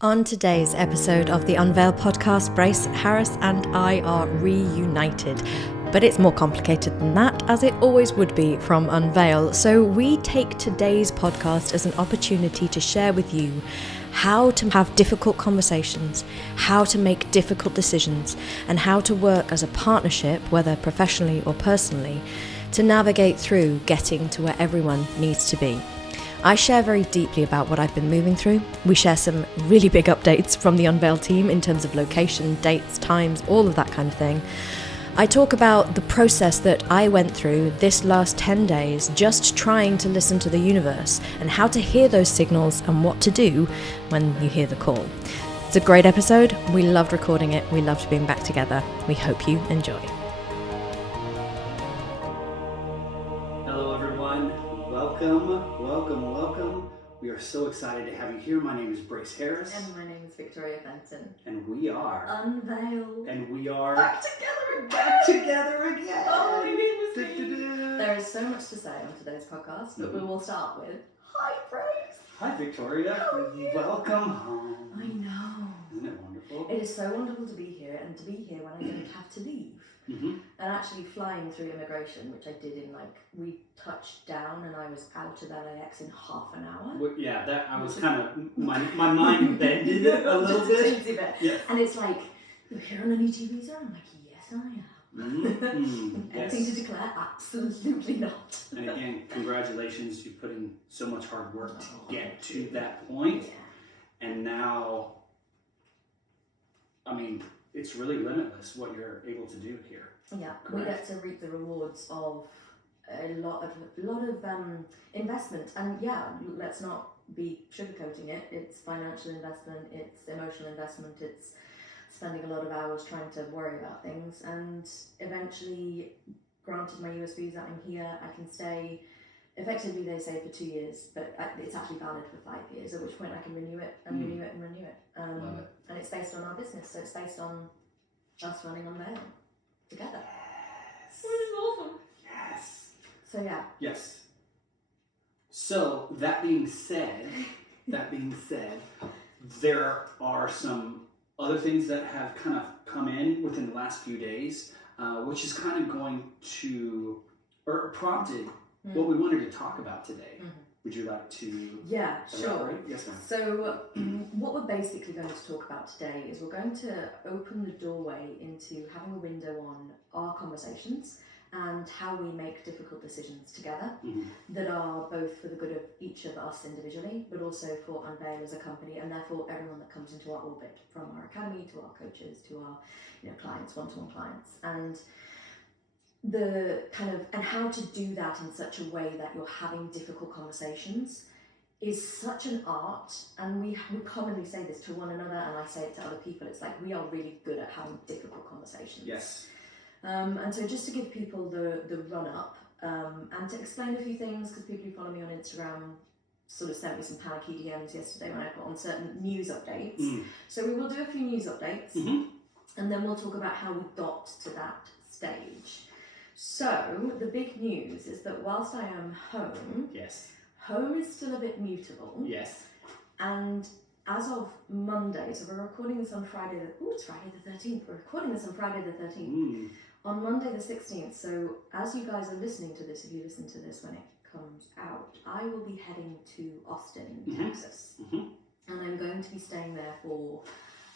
On today's episode of the Unveil podcast, Brace, Harris and I are reunited. But it's more complicated than that, as it always would be from Unveil. So we take today's podcast as an opportunity to share with you how to have difficult conversations, how to make difficult decisions, and how to work as a partnership, whether professionally or personally, to navigate through getting to where everyone needs to be. I share very deeply about what I've been moving through. We share some really big updates from the Unveil team in terms of location, dates, times, all of that kind of thing. I talk about the process that I went through this last 10 days just trying to listen to the universe and how to hear those signals and what to do when you hear the call. It's a great episode. We loved recording it. We loved being back together. We hope you enjoy. Hello everyone, welcome. We are so excited to have you here. My name is Brace Harris. And my name is Victoria Fenton. And we are Unveil. And we are Back together again. Oh my goodness. There is so much to say on today's podcast, but we will start with hi, Brace. Hi Victoria. How are you? Welcome home. I know. Isn't it wonderful? It is so wonderful to be here and to be here when I don't have to leave. Mm-hmm. And actually flying through immigration, which I did in we touched down and I was out of LAX in half an hour. Well, yeah, that I was kind of, my mind bended it a little Just bit. Yes. And it's like, you're here on an ET visa? I'm like, yes I am. Mm-hmm. Anything to declare? Absolutely not. And again, congratulations, you put in so much hard work to get to that point. Yeah. And now, I mean, it's really limitless what you're able to do here. Yeah, Correct. we get to reap the rewards of a lot of investment, and yeah, let's not be sugarcoating it. It's financial investment, it's emotional investment, it's spending a lot of hours trying to worry about things, and eventually, granted my US visa, I'm here, I can stay. Effectively, they say for 2 years, but it's actually valid for 5 years, at which point I can renew it and renew it and renew it. Love it. And it's based on our business, so it's based on us running Unveil together. Yes. Which is awesome. Yes. So yeah. Yes. So that being said, there are some other things that have kind of come in within the last few days, which is kind of going to, or prompted what we wanted to talk about today. Mm-hmm. Would you like to sure. elaborate? Yes, ma'am. So what we're basically going to talk about today is we're going to open the doorway into having a window on our conversations and how we make difficult decisions together that are both for the good of each of us individually, but also for Unveil as a company, and therefore everyone that comes into our orbit, from our academy to our coaches to our clients, one-to-one clients, and the kind of, and how to do that in such a way that you're having difficult conversations is such an art. And we commonly say this to one another, and I say it to other people. It's like we are really good at having difficult conversations. Yes. And so just to give people the run up and to explain a few things, because people who follow me on Instagram sort of sent me some panicky DMs yesterday when I put on certain news updates. So we will do a few news updates, and then we'll talk about how we got to that stage. So the big news is that whilst I am home, home is still a bit mutable. Yes. And as of Monday, so we're recording this on Friday, it's Friday the 13th. We're recording this on Friday the 13th. On Monday the 16th, so as you guys are listening to this, if you listen to this when it comes out, I will be heading to Austin, Texas. And I'm going to be staying there for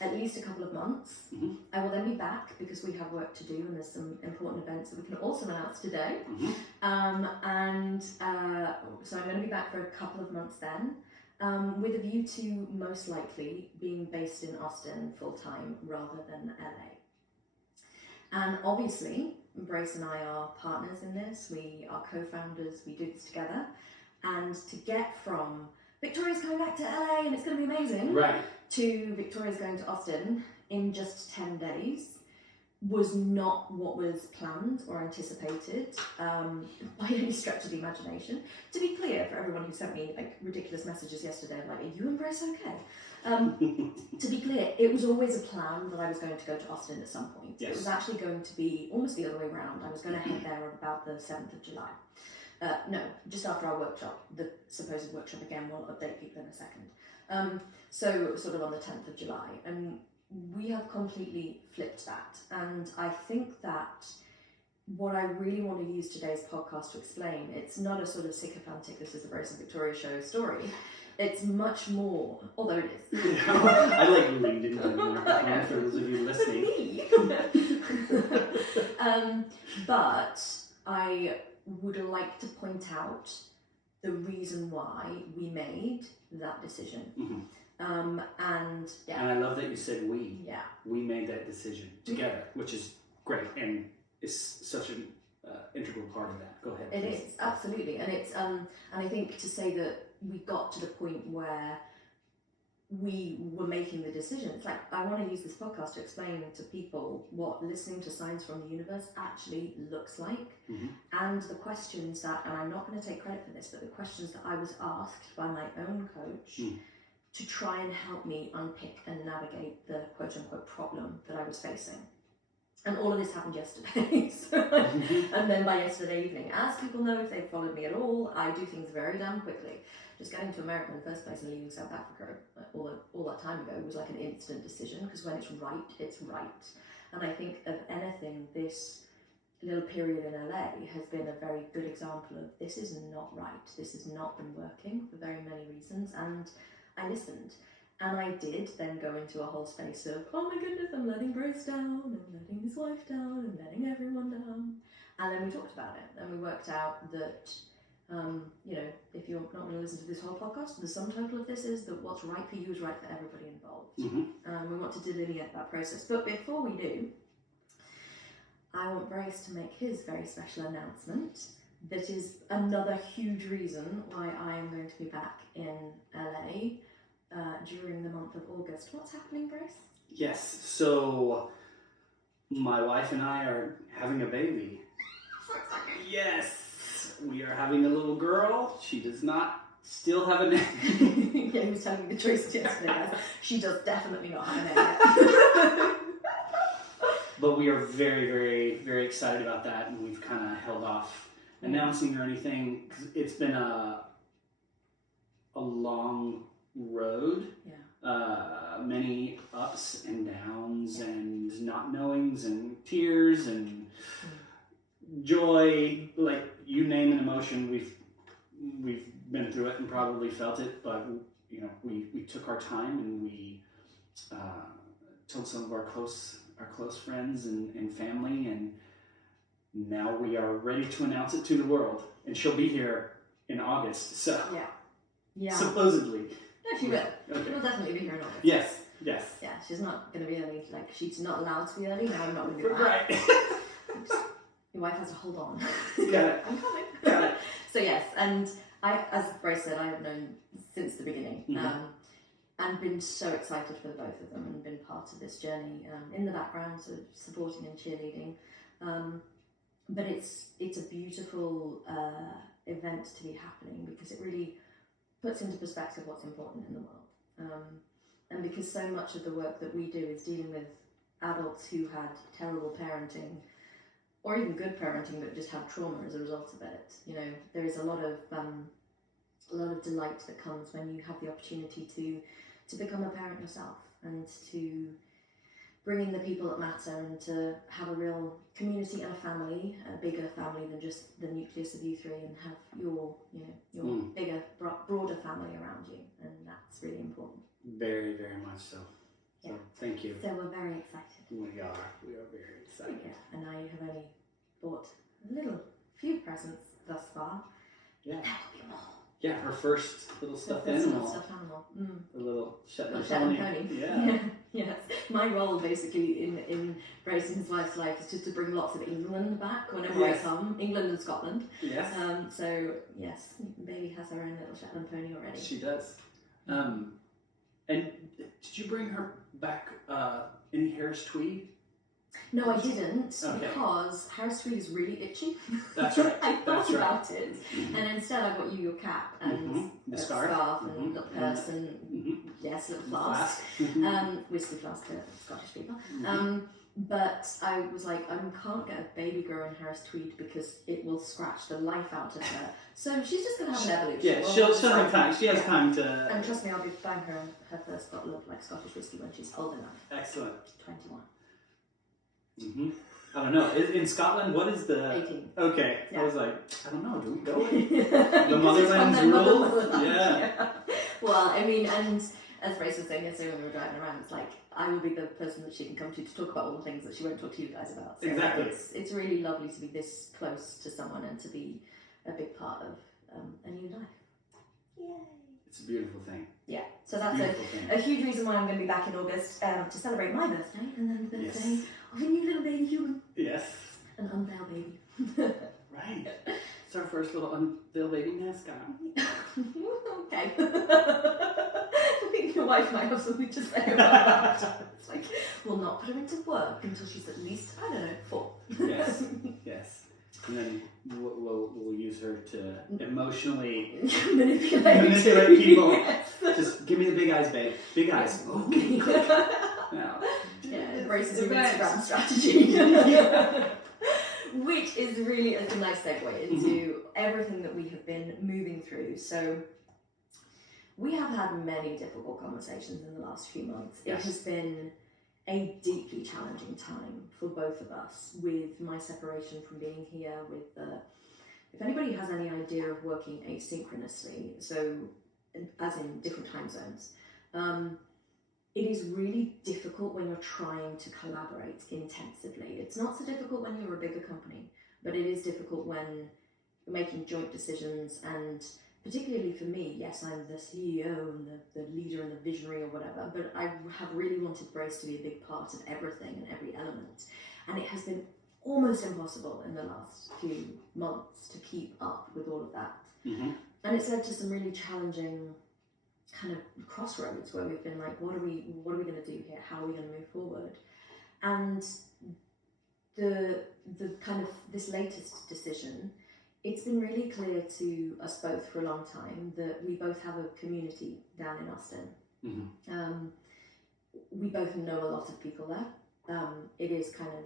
at least a couple of months. I will then be back because we have work to do and there's some important events that we can also announce today. So I'm going to be back for a couple of months then, with a view to most likely being based in Austin full-time rather than LA. And obviously, Brace and I are partners in this. We are co-founders, we do this together. And to get from Victoria's coming back to LA and it's going to be amazing, right, to Victoria's going to Austin in just 10 days was not what was planned or anticipated by any stretch of the imagination. To be clear, for everyone who sent me ridiculous messages yesterday, like, are you and Brace okay? To be clear, it was always a plan that I was going to go to Austin at some point. Yes. It was actually going to be almost the other way around. I was going to head there on about the 7th of July. No, just after our workshop, the supposed workshop again, we'll update people in a second. So sort of on the 10th of July, and we have completely flipped that. And I think that what I really want to use today's podcast to explain, it's not a sort of sycophantic, this is the Harris and Victoria show story. It's much more, although it is. Yeah, I leaned into the microphone for those of you listening. But I would like to point out the reason why we made that decision. Mm-hmm. And I love that you said we. Yeah. We made that decision together, which is great and is such an integral part of that. Go ahead. It please. is, absolutely. And it's and I think to say that we got to the point where we were making the decision. It's like, I want to use this podcast to explain to people what listening to Signs from the Universe actually looks like. Mm-hmm. And the questions that, and I'm not going to take credit for this, but the questions that I was asked by my own coach to try and help me unpick and navigate the quote unquote problem that I was facing. And all of this happened yesterday. And then by yesterday evening, as people know if they've followed me at all, I do things very damn quickly. Just getting to America in the first place and leaving South Africa all that time ago was like an instant decision, because when it's right, it's right. And I think of anything, this little period in LA has been a very good example of this is not right. This has not been working for very many reasons. And I listened. And I did then go into a whole space of, oh my goodness, I'm letting Bruce down, I'm letting his wife down, I'm letting everyone down. And then we talked about it, and we worked out that, if you're not going to listen to this whole podcast, the sum total of this is that what's right for you is right for everybody involved. Mm-hmm. We want to delineate that process. But before we do, I want Bryce to make his very special announcement. That is another huge reason why I am going to be back in LA. During the month of August. What's happening, Bryce? Yes, so my wife and I are having a baby. Yes, we are having a little girl. She does not still have a name. Yeah, he was telling me the truth yesterday, guys. She does definitely not have a name yet. But we are very, very, very excited about that, and we've kind of held off announcing or anything, because it's been a long road, many ups and downs, and not knowings and tears and joy, like you name an emotion, we've been through it and probably felt it. But we took our time, and we told some of our close friends and family, and now we are ready to announce it to the world. And she'll be here in August, so supposedly. No, she will. Okay. She'll definitely be here in August. Yes. Yeah, she's not going to be early. Like, she's not allowed to be early. No, I'm not going to do that. Right. Your wife has to hold on. Got it. I'm coming. Got it. So yes, and I, as Bryce said, I have known since the beginning, and been so excited for the both of them, and been part of this journey in the background, sort of supporting and cheerleading. But it's a beautiful event to be happening, because it really puts into perspective what's important in the world. And because so much of the work that we do is dealing with adults who had terrible parenting, or even good parenting, but just had trauma as a result of it. There is a lot of delight that comes when you have the opportunity to become a parent yourself, and to bring in the people that matter, and to have a real community and a family, a bigger family than just the nucleus of you three, and have your bigger, broader family around you, and that's really important. Very, very much so. So thank you. So we're very excited. We are very excited. Yeah, and I have only bought a few presents thus far. Yeah. There will be more. Yeah, her first little stuffed animal. A little Shetland pony. Yeah. Yes. My role basically in Grace and his wife's life is just to bring lots of England back whenever I come. England and Scotland. Yes. So yes, baby has her own little Shetland pony already. She does. And did you bring her back any Harris tweed? No, I didn't, Okay. because Harris tweed is really itchy. That's right. I thought about it, and instead I got you your cap and The a scarf, and the purse, and Yes, little flask. Whiskey flask to Scottish people. But I was like, I can't get a baby girl in Harris tweed because it will scratch the life out of her. So she's just going to have an evolution. Yeah, she'll have time. She has time to... And trust me, I'll be buying her first bottle of Scottish whiskey when she's old enough. Excellent. 21. I don't know. In Scotland, what is the... 18. Okay. Yeah. I was like, I don't know. Do we go with the motherland's rules? Yeah. Well, I mean, and as Grace was saying yesterday when we were driving around, it's like, I will be the person that she can come to talk about all the things that she won't talk to you guys about. So exactly. It's really lovely to be this close to someone and to be a big part of a new life. Yay! It's a beautiful thing. Yeah, so that's a huge reason why I'm going to be back in August to celebrate my birthday and then the birthday of a new little baby human. Yes. An Unveil baby. Right. It's our first little Unveil baby mascot. Okay. I think your wife might have something to say about that. It's like, we'll not put her into work until she's at least, I don't know, 4. Yes, yes. And then we'll use her to emotionally manipulate people. Yes. Just give me the big eyes, babe. Big eyes. Okay. Now. Yeah, embraces your Instagram strategy. Which is really a nice segue into everything that we have been moving through. So we have had many difficult conversations in the last few months. Yes. It has been a deeply challenging time for both of us with my separation from being here with if anybody has any idea of working asynchronously, so as in different time zones, it is really difficult when you're trying to collaborate intensively. It's not so difficult when you're a bigger company, but it is difficult when you're making joint decisions, and particularly for me, yes, I'm the CEO and the leader and the visionary or whatever, but I have really wanted Brace to be a big part of everything and every element. And it has been almost impossible in the last few months to keep up with all of that. And it's led to some really challenging kind of crossroads where we've been like, what are we going to do here? How are we going to move forward? And the kind of this latest decision, it's been really clear to us both for a long time that we both have a community down in Austin. We both know a lot of people there. It is kind of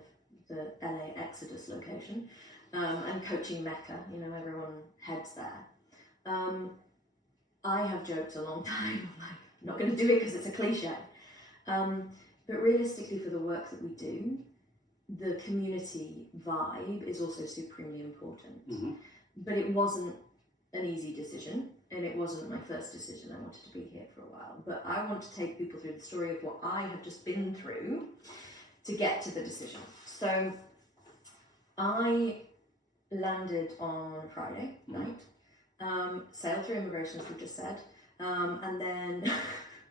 the LA Exodus location, and coaching mecca. Everyone heads there. I have joked a long time, like, I'm not going to do it because it's a cliche. But realistically, for the work that we do, the community vibe is also supremely important. But it wasn't an easy decision, and it wasn't my first decision. I wanted to be here for a while. But I want to take people through the story of what I have just been through to get to the decision. So I landed on Friday night. Sailed through immigration, as we just said, and then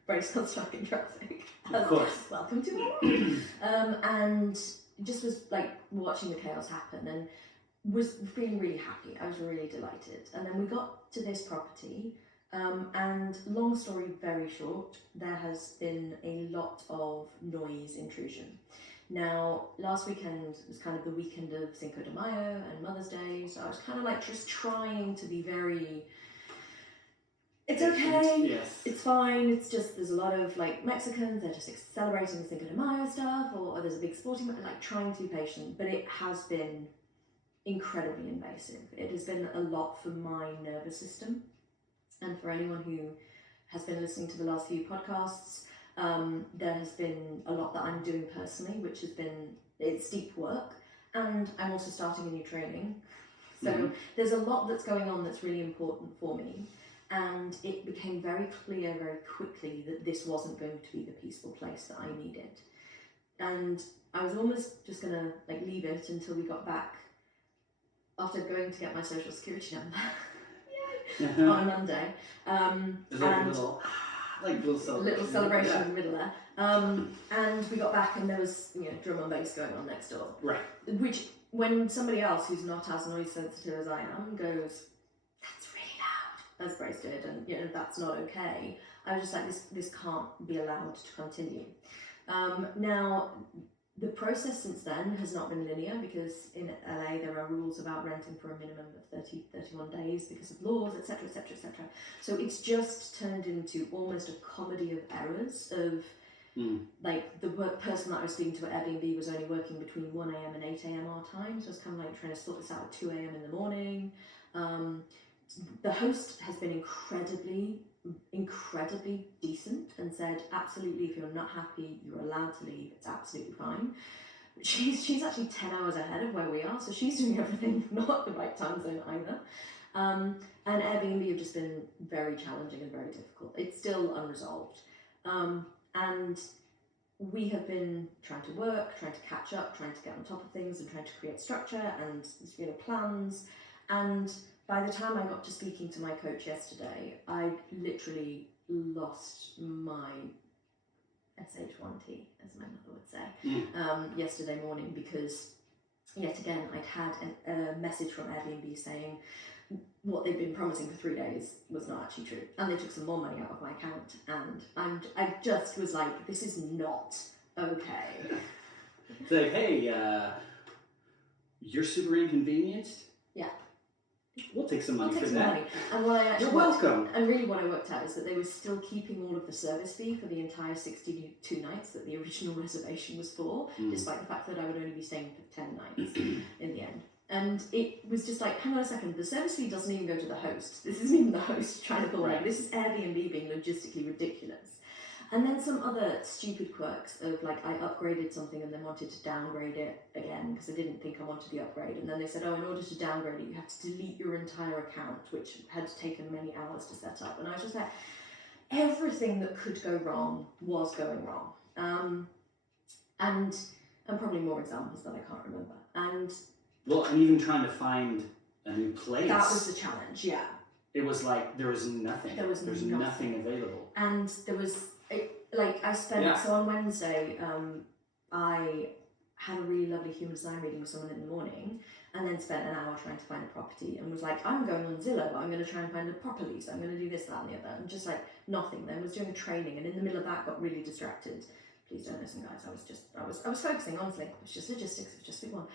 Brace got stuck in traffic. Of course. Welcome to my life. And just was like watching the chaos happen and was feeling really happy. I was really delighted. And then we got to this property, and long story very short, there has been a lot of noise intrusion. Now, last weekend was kind of the weekend of Cinco de Mayo and Mother's Day, so I was kind of like just trying to be very, it's okay, yes, it's fine, it's just, there's a lot of like Mexicans, they're just celebrating the Cinco de Mayo stuff, or there's a big sporting, like trying to be patient, but it has been incredibly invasive. It has been a lot for my nervous system, and for anyone who has been listening to the last few podcasts, there has been a lot that I'm doing personally, which has been, it's deep work, and I'm also starting a new training. So there's a lot that's going on that's really important for me, and it became very clear very quickly that this wasn't going to be the peaceful place that I needed. And I was almost just gonna like leave it until we got back after going to get my social security number on Monday. There's like a little celebration in the middle there. And we got back and there was drum and bass going on next door. Right. Which, when somebody else who's not as noise sensitive as I am goes, that's really loud, as Brace did, and that's not okay, I was just like, this can't be allowed to continue. Now, the process since then has not been linear, because in LA there are rules about renting for a minimum of 31 days because of laws, etc, etc, etc. So it's just turned into almost a comedy of errors of like the person that I was speaking to at Airbnb was only working between 1 a.m. and 8 a.m. our time, so I was kind of like trying to sort this out at 2 a.m. in the morning. The host has been incredibly decent and said, absolutely, if you're not happy, you're allowed to leave, it's absolutely fine. She's actually 10 hours ahead of where we are, so she's doing everything not the right time zone either. And Airbnb have just been very challenging and very difficult. It's still unresolved. And we have been trying to work, trying to catch up, trying to get on top of things and trying to create structure and plans. And by the time I got to speaking to my coach yesterday, I literally lost my SH1T, as my mother would say, yesterday morning, because yet again I'd had a message from Airbnb saying what they'd been promising for 3 days was not actually true, and they took some more money out of my account, and I just was like, this is not okay. It's like, hey, you're super inconvenienced? Yeah. We'll take some money for that. Money. And what I actually You're welcome. And really what I worked out is that they were still keeping all of the service fee for the entire 62 nights that the original reservation was for, despite the fact that I would only be staying for 10 nights in the end. And it was just like, hang on a second, the service fee doesn't even go to the host. This isn't even the host trying to pull right. This is Airbnb being logistically ridiculous. And then some other stupid quirks of like, I upgraded something and then wanted to downgrade it again because I didn't think I wanted the upgrade. And then they said, oh, in order to downgrade it, you have to delete your entire account, which had taken many hours to set up. And I was just like, everything that could go wrong was going wrong. And probably more examples that I can't remember. And even trying to find a new place. That was the challenge, yeah. It was like, there was nothing. There's nothing available. And there was, I spent, so on Wednesday, I had a really lovely human design reading with someone in the morning, and then spent an hour trying to find a property, and was like, I'm going on Zillow, I'm going to try and find a proper lease, I'm going to do this, that and the other, and just like nothing. Then was doing a training, and in the middle of that got really distracted. Please don't listen, guys. I was focusing, honestly. It was just logistics. It was just big one.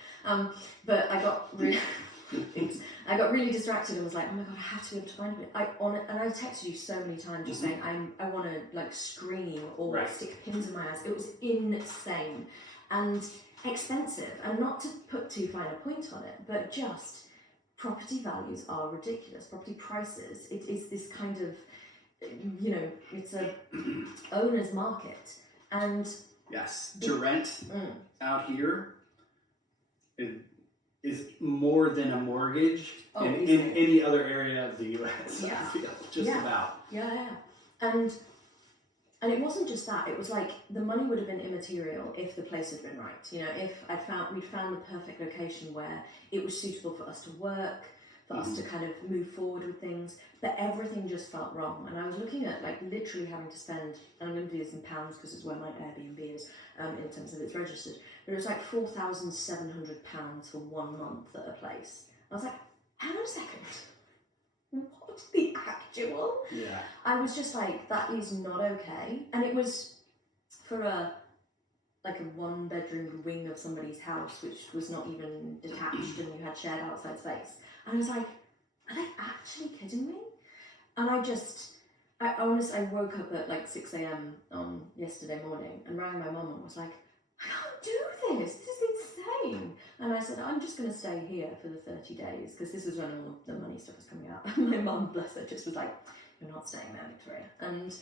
But I got really distracted and was like, oh my god, I have to be able to find it. And I texted you so many times just saying I want to like scream or stick pins in my eyes. It was insane and expensive, and not to put too fine a point on it, but just property values are ridiculous. Property prices. It is this kind of, it's a owner's market. And yes, to rent out here is more than a mortgage in any other area of the U.S. Yeah. I feel, about. Yeah. And it wasn't just that. It was like the money would have been immaterial if the place had been right. If we'd found the perfect location where it was suitable for us to work, for us to kind of move forward with things, but everything just felt wrong. And I was looking at like literally having to spend, and I'm going to do this in pounds because it's where my Airbnb is in terms of it's registered, but it was like £4,700 for 1 month at a place. I was like, hang on a second, what the actual? Yeah. I was just like, that is not okay. And it was for a 1-bedroom wing of somebody's house, which was not even detached, and you had shared outside space. And I was like, are they actually kidding me? And I honestly, I woke up at like 6 a.m. on yesterday morning and rang my mum and was like, I can't do this. This is insane. And I said, I'm just going to stay here for the 30 days, because this was when all the money stuff was coming out. And my mum, bless her, just was like, you're not staying there, Victoria. And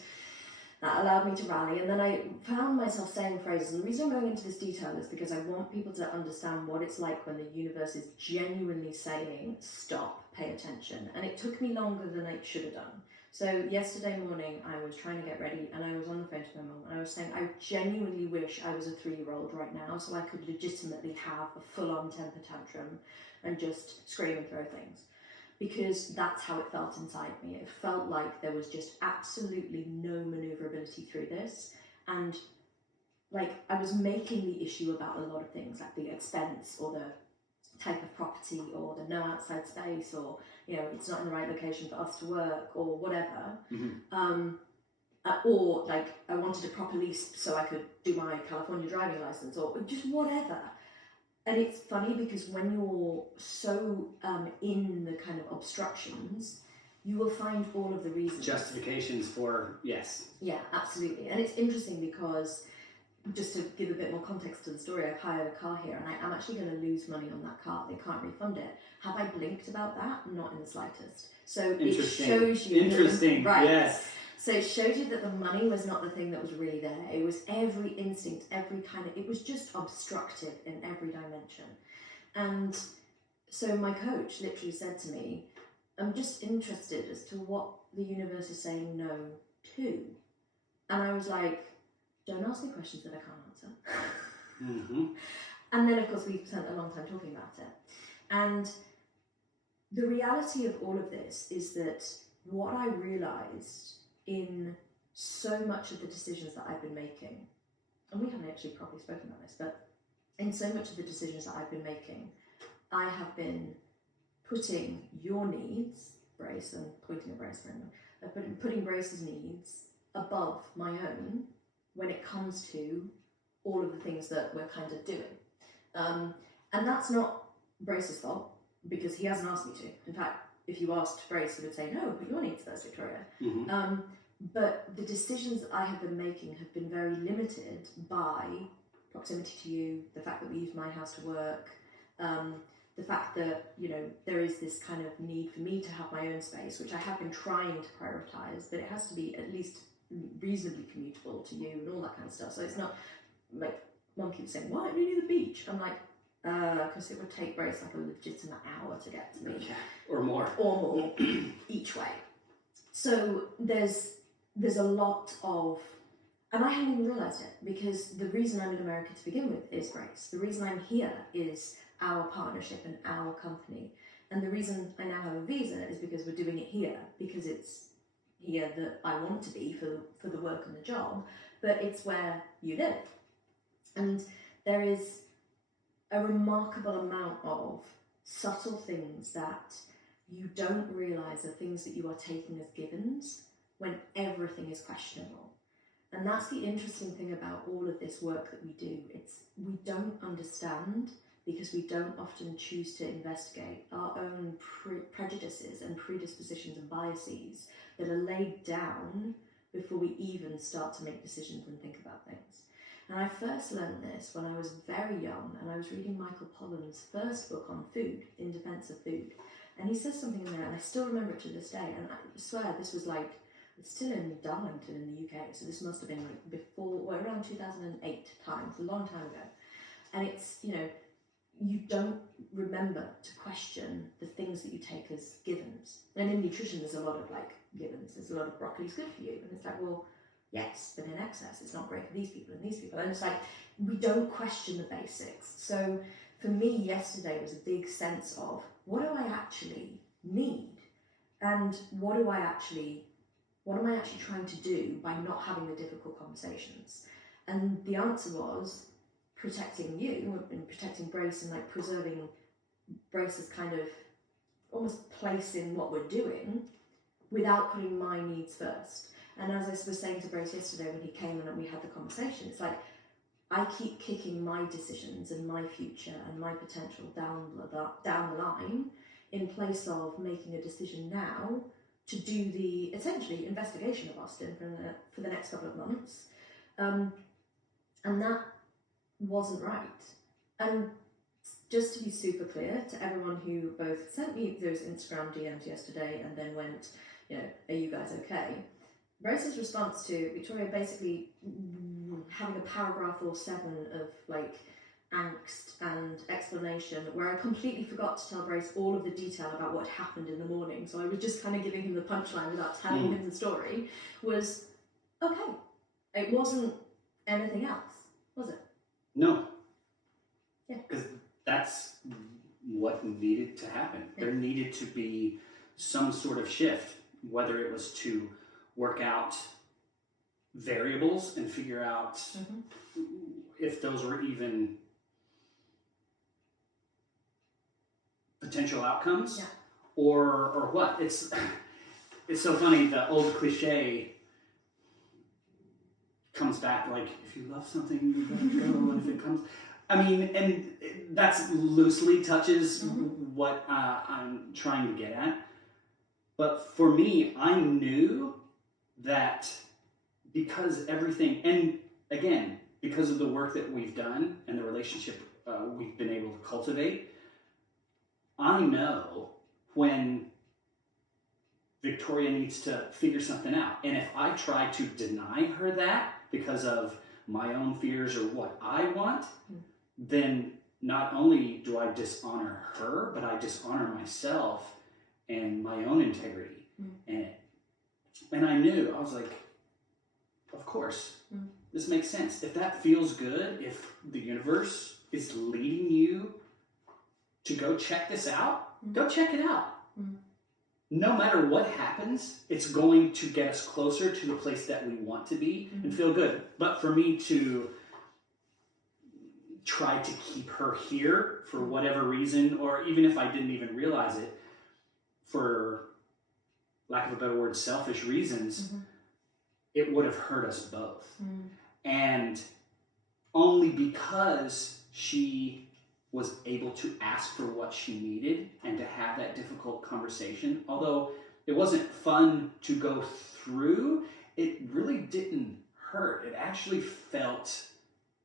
that allowed me to rally. And then I found myself saying phrases. And the reason I'm going into this detail is because I want people to understand what it's like when the universe is genuinely saying, stop, pay attention. And it took me longer than it should have done. So yesterday morning, I was trying to get ready, and I was on the phone to my mum, and I was saying, I genuinely wish I was a 3-year-old right now, so I could legitimately have a full-on temper tantrum and just scream and throw things. Because that's how it felt inside me. It felt like there was just absolutely no maneuverability through this. And like I was making the issue about a lot of things, like the expense or the type of property or the no outside space, or it's not in the right location for us to work or whatever. And or like I wanted a proper lease so I could do my California driving license, or just whatever. And it's funny because when you're so in the kind of obstructions, you will find all of the reasons. Justifications for, yes. Yeah, absolutely. And it's interesting because, just to give a bit more context to the story, I've hired a car here and I am actually going to lose money on that car. They can't refund it. Have I blinked about that? Not in the slightest. So it shows you... Interesting, right. Yes. So it showed you that the money was not the thing that was really there. It was every instinct, every kind of... It was just obstructive in every dimension. And so my coach literally said to me, I'm just interested as to what the universe is saying no to. And I was like, don't ask me questions that I can't answer. Mm-hmm. And then, of course, we spent a long time talking about it. And the reality of all of this is that what I realised in so much of the decisions that I've been making, and we haven't actually properly spoken about this, but in so much of the decisions that I've been making, I have been putting your needs, Brace, and pointing at Brace for him, putting Brace's needs above my own when it comes to all of the things that we're kind of doing. And that's not Brace's fault, because he hasn't asked me to. In fact, if you asked Brace, he would say, no, put your needs first, Victoria. Mm-hmm. But the decisions that I have been making have been very limited by proximity to you, the fact that we use my house to work, the fact that, you know, there is this kind of need for me to have my own space, which I have been trying to prioritise, but it has to be at least reasonably commutable to you and all that kind of stuff. So it's not like, Mum keeps saying, why don't you do the beach? I'm like, because it would take Brace like a legitimate hour to get to me. Yeah. Or more. Or more, each way. So there's a lot of, and I hadn't even realised it, because the reason I'm in America to begin with is Brace. The reason I'm here is our partnership and our company. And the reason I now have a visa is because we're doing it here, because it's here that I want to be for the work and the job, but it's where you live. And there is a remarkable amount of subtle things that you don't realise are things that you are taking as givens when everything is questionable. And that's the interesting thing about all of this work that we do. We don't understand, because we don't often choose to investigate our own prejudices and predispositions and biases that are laid down before we even start to make decisions and think about things. And I first learned this when I was very young, and I was reading Michael Pollan's first book on food, In Defense of Food. And he says something in there, and I still remember it to this day, and I swear this was like, it's still in Darlington in the UK, so this must have been like before, well, around 2008 time, it's a long time ago. And it's, you know, you don't remember to question the things that you take as givens. And in nutrition, there's a lot of like givens. There's a lot of broccoli's good for you. And it's like, well, yes, but in excess, it's not great for these people and these people. And it's like, we don't question the basics. So for me, yesterday was a big sense of, what do I actually need? And what am I actually trying to do by not having the difficult conversations? And the answer was protecting you and protecting Brace, and like preserving Brace's kind of almost place in what we're doing without putting my needs first. And as I was saying to Brace yesterday when he came and we had the conversation, it's like, I keep kicking my decisions and my future and my potential down the line in place of making a decision now to do the, essentially, investigation of Austin for the next couple of months. And that wasn't right. And just to be super clear to everyone who both sent me those Instagram DMs yesterday and then went, you know, are you guys okay? Brace's response to Victoria basically having a paragraph or 7 of like angst and explanation, where I completely forgot to tell Brace all of the detail about what happened in the morning. So I was just kind of giving him the punchline without telling him the story, was, okay, it wasn't anything else, was it? No. Yeah. Because that's what needed to happen. Yeah. There needed to be some sort of shift, whether it was to work out variables and figure out if those were even potential outcomes, or what. It's so funny, the old cliche, comes back, like, if you love something, you let it go, and if it comes, I mean, and that's loosely touches what I'm trying to get at. But for me, I knew that because everything, and again, because of the work that we've done and the relationship we've been able to cultivate, I know when Victoria needs to figure something out. And if I try to deny her that because of my own fears or what I want, then not only do I dishonor her, but I dishonor myself and my own integrity. And I knew, I was like, of course, this makes sense. If that feels good, if the universe is leading you to go check this out, go check it out. No matter what happens, it's going to get us closer to the place that we want to be and feel good. But for me to try to keep her here for whatever reason, or even if I didn't even realize it, for lack of a better word, selfish reasons, it would have hurt us both. And only because she was able to ask for what she needed and to have that difficult conversation, although it wasn't fun to go through, it really didn't hurt. It actually felt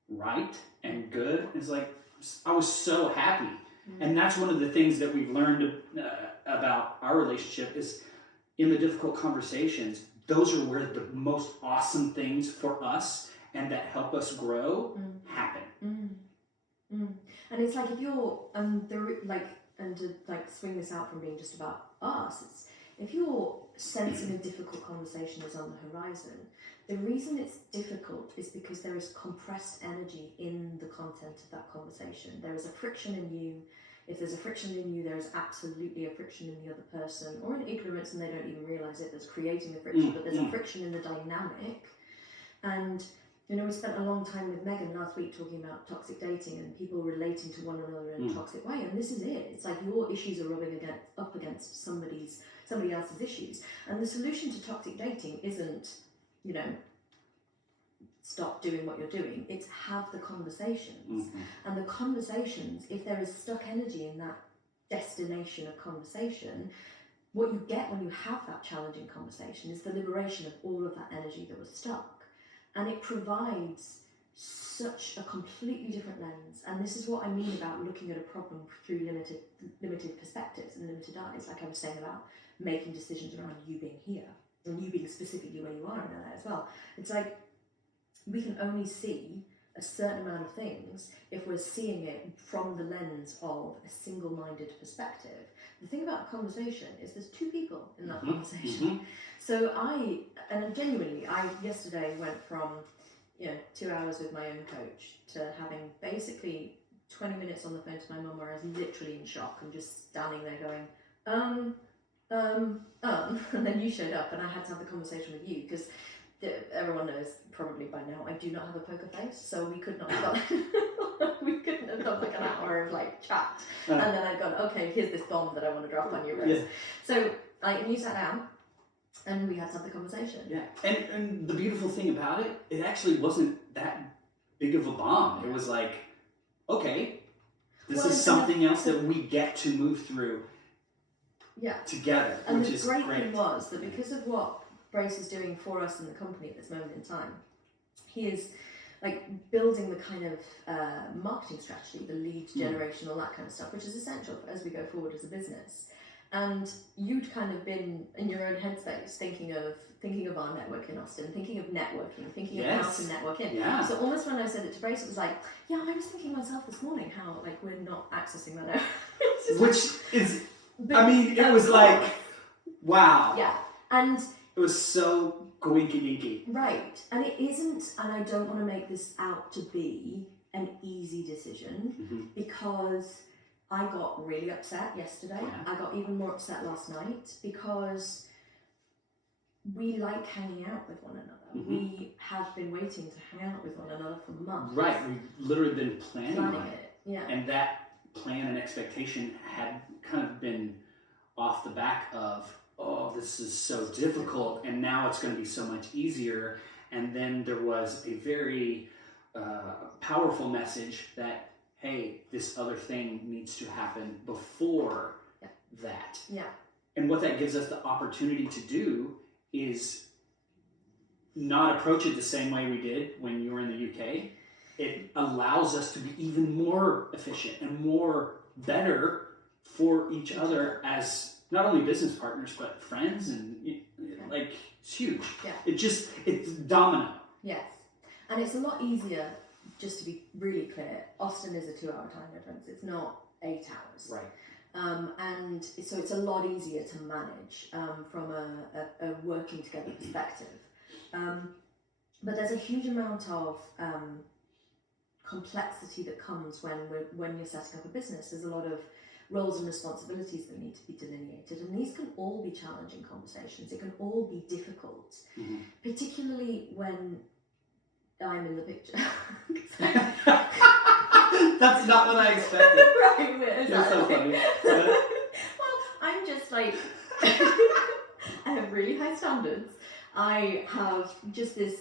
right and good. It's like, I was so happy. And that's one of the things that we've learned about our relationship is in the difficult conversations, those are where the most awesome things for us and that help us grow happen. And it's like if you're and to swing this out from being just about us, it's if you're sensing a difficult conversation is on the horizon, the reason it's difficult is because there is compressed energy in the content of that conversation. There is a friction in you. If there's a friction in you, there is absolutely a friction in the other person, or in ignorance and they don't even realize it, that's creating the friction, but there's a friction in the dynamic. And you know, we spent a long time with Megan last week talking about toxic dating and people relating to one another in a toxic way. And this is it. It's like your issues are rubbing up against somebody else's issues. And the solution to toxic dating isn't, you know, stop doing what you're doing. It's have the conversations. And the conversations, if there is stuck energy in that destination of conversation, what you get when you have that challenging conversation is the liberation of all of that energy that was stuck. And it provides such a completely different lens. And this is what I mean about looking at a problem through limited perspectives and limited eyes, like I was saying about making decisions around you being here and you being specifically where you are in LA as well. It's like we can only see a certain amount of things if we're seeing it from the lens of a single-minded perspective. The thing about a conversation is there's two people in that conversation. So I yesterday went from, 2 hours with my own coach to having basically 20 minutes on the phone to my mum where I was literally in shock and just standing there going, and then you showed up and I had to have the conversation with you because everyone knows probably by now I do not have a poker face, so we could not have done we couldn't have done like an hour of like chat and then I'd gone, okay, here's this bomb that I want to drop on you, Rose. So and you sat down and we had to have the conversation. And the beautiful thing about it, it actually wasn't that big of a bomb. It was like, okay, this is something else that we get to move through together, and which is great. And the great thing was that because of what Brace is doing for us in the company at this moment in time, he is like building the kind of marketing strategy, the lead generation, all that kind of stuff, which is essential as we go forward as a business. And you'd kind of been in your own headspace thinking of our network in Austin, thinking of networking, thinking of how to network in. So almost when I said it to Brace, it was like, I was thinking myself this morning how like we're not accessing that. Which is, it was like, wow. Yeah, and it was so goinky-dinky. Right, and it isn't, and I don't want to make this out to be an easy decision because I got really upset yesterday. I got even more upset last night because we like hanging out with one another. We have been waiting to hang out with one another for months. Right, we've literally been planning on it. Yeah. And that plan and expectation had kind of been off the back of, oh, this is so difficult, and now it's going to be so much easier. And then there was a very powerful message that, hey, this other thing needs to happen before that. Yeah. And what that gives us the opportunity to do is not approach it the same way we did when you were in the UK. It allows us to be even more efficient and more better for each other as not only business partners, but friends, and like, it's huge. Yeah. It's domino. Yes. And it's a lot easier, just to be really clear, Austin is a 2-hour time difference. It's not 8 hours. Right. And so it's a lot easier to manage from a working together perspective. But there's a huge amount of complexity that comes when you're setting up a business. There's a lot of roles and responsibilities that need to be delineated, and these can all be challenging conversations. It can all be difficult, particularly when I'm in the picture. That's not what I expected. Right, exactly. You're so funny. Well, I'm just like, I have really high standards. I have just this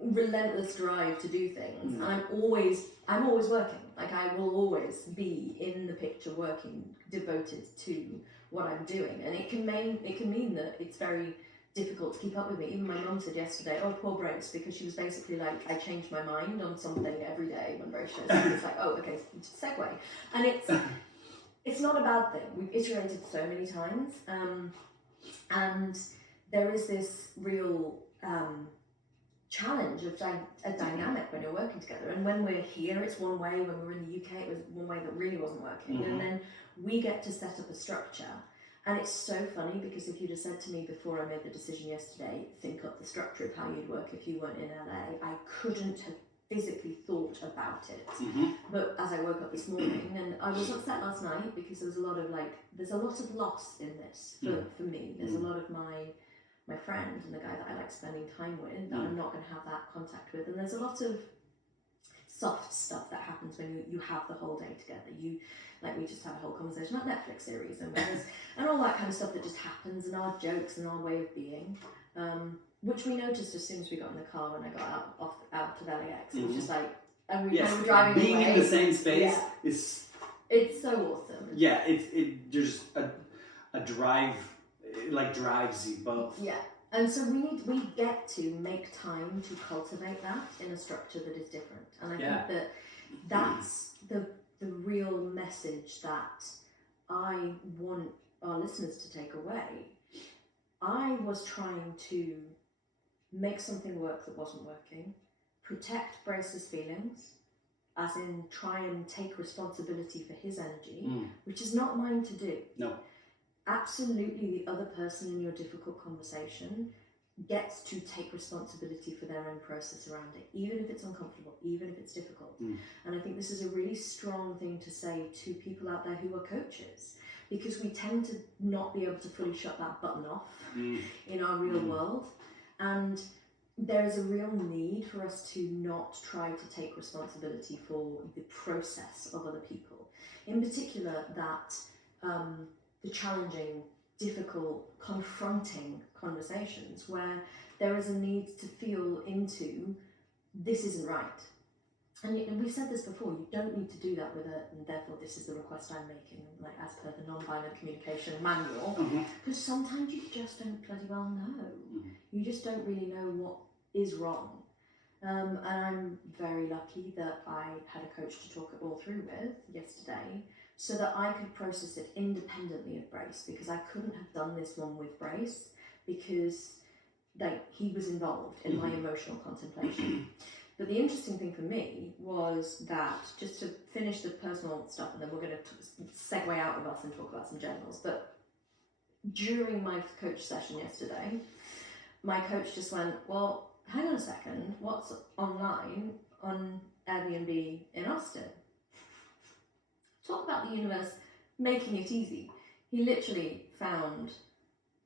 relentless drive to do things, and I'm always working. Like, I will always be in the picture, working, devoted to what I'm doing, and it can mean that it's very difficult to keep up with me. Even my mum said yesterday, "Oh, poor Brace," because she was basically like, I change my mind on something every day when Brace shows up. It's like, oh, okay, segue, and it's not a bad thing. We've iterated so many times, and there is this real challenge of a dynamic when you're working together. And when we're here, it's one way. When we were in the UK, it was one way that really wasn't working. And then we get to set up a structure. And it's so funny, because if you'd have said to me before I made the decision yesterday, think up the structure of how you'd work if you weren't in LA, I couldn't have physically thought about it. But as I woke up this morning, and I was upset last night because there's a lot of loss in this for me. There's a lot of my friend and the guy that I like spending time with that I'm not going to have that contact with, and there's a lot of soft stuff that happens when you have the whole day together. We just had a whole conversation about Netflix series and all that kind of stuff that just happens, and our jokes and our way of being, which we noticed as soon as we got in the car when I got out of LAX. It was just like, and we were driving being away. in the same space is, it's so awesome. Yeah, there's a drive, it like drives you both. Yeah. And so we get to make time to cultivate that in a structure that is different. And I think that's the real message that I want our listeners to take away. I was trying to make something work that wasn't working, protect Brace's feelings, as in try and take responsibility for his energy, which is not mine to do. No. Absolutely, the other person in your difficult conversation gets to take responsibility for their own process around it, even if it's uncomfortable, even if it's difficult. And I think this is a really strong thing to say to people out there who are coaches, because we tend to not be able to fully shut that button off in our real world. And there is a real need for us to not try to take responsibility for the process of other people. In particular, that the challenging, difficult, confronting conversations where there is a need to feel into, this isn't right. And we've said this before, you don't need to do that and therefore this is the request I'm making, like as per the non-violent communication manual, because sometimes you just don't bloody well know. You just don't really know what is wrong. And I'm very lucky that I had a coach to talk it all through with yesterday, so that I could process it independently of Brace, because I couldn't have done this one with Brace because he was involved in my emotional contemplation. But the interesting thing for me was that, just to finish the personal stuff, and then we're going to segue out of us and talk about some generals, but during my coach session yesterday, my coach just went, well, hang on a second, what's online on Airbnb in Austin? Talk about the universe making it easy. He literally found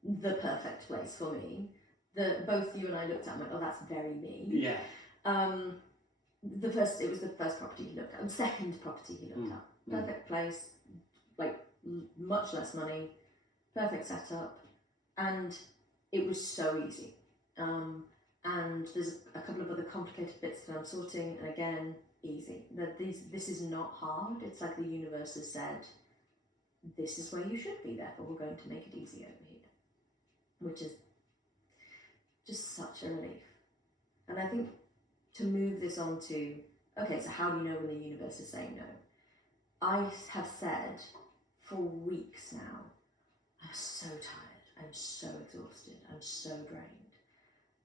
the perfect place for me. Both you and I looked at and went, oh, that's very me. Yeah. It was the first property he looked at, second property he looked at. Perfect place, like much less money, perfect setup, and it was so easy. And there's a couple of other complicated bits that I'm sorting, and again, easy. This is not hard. It's like the universe has said, this is where you should be, therefore we're going to make it easy over here. Which is just such a relief. And I think to move this on to, okay, so how do you know when the universe is saying no? I have said for weeks now, I'm so tired, I'm so exhausted, I'm so drained.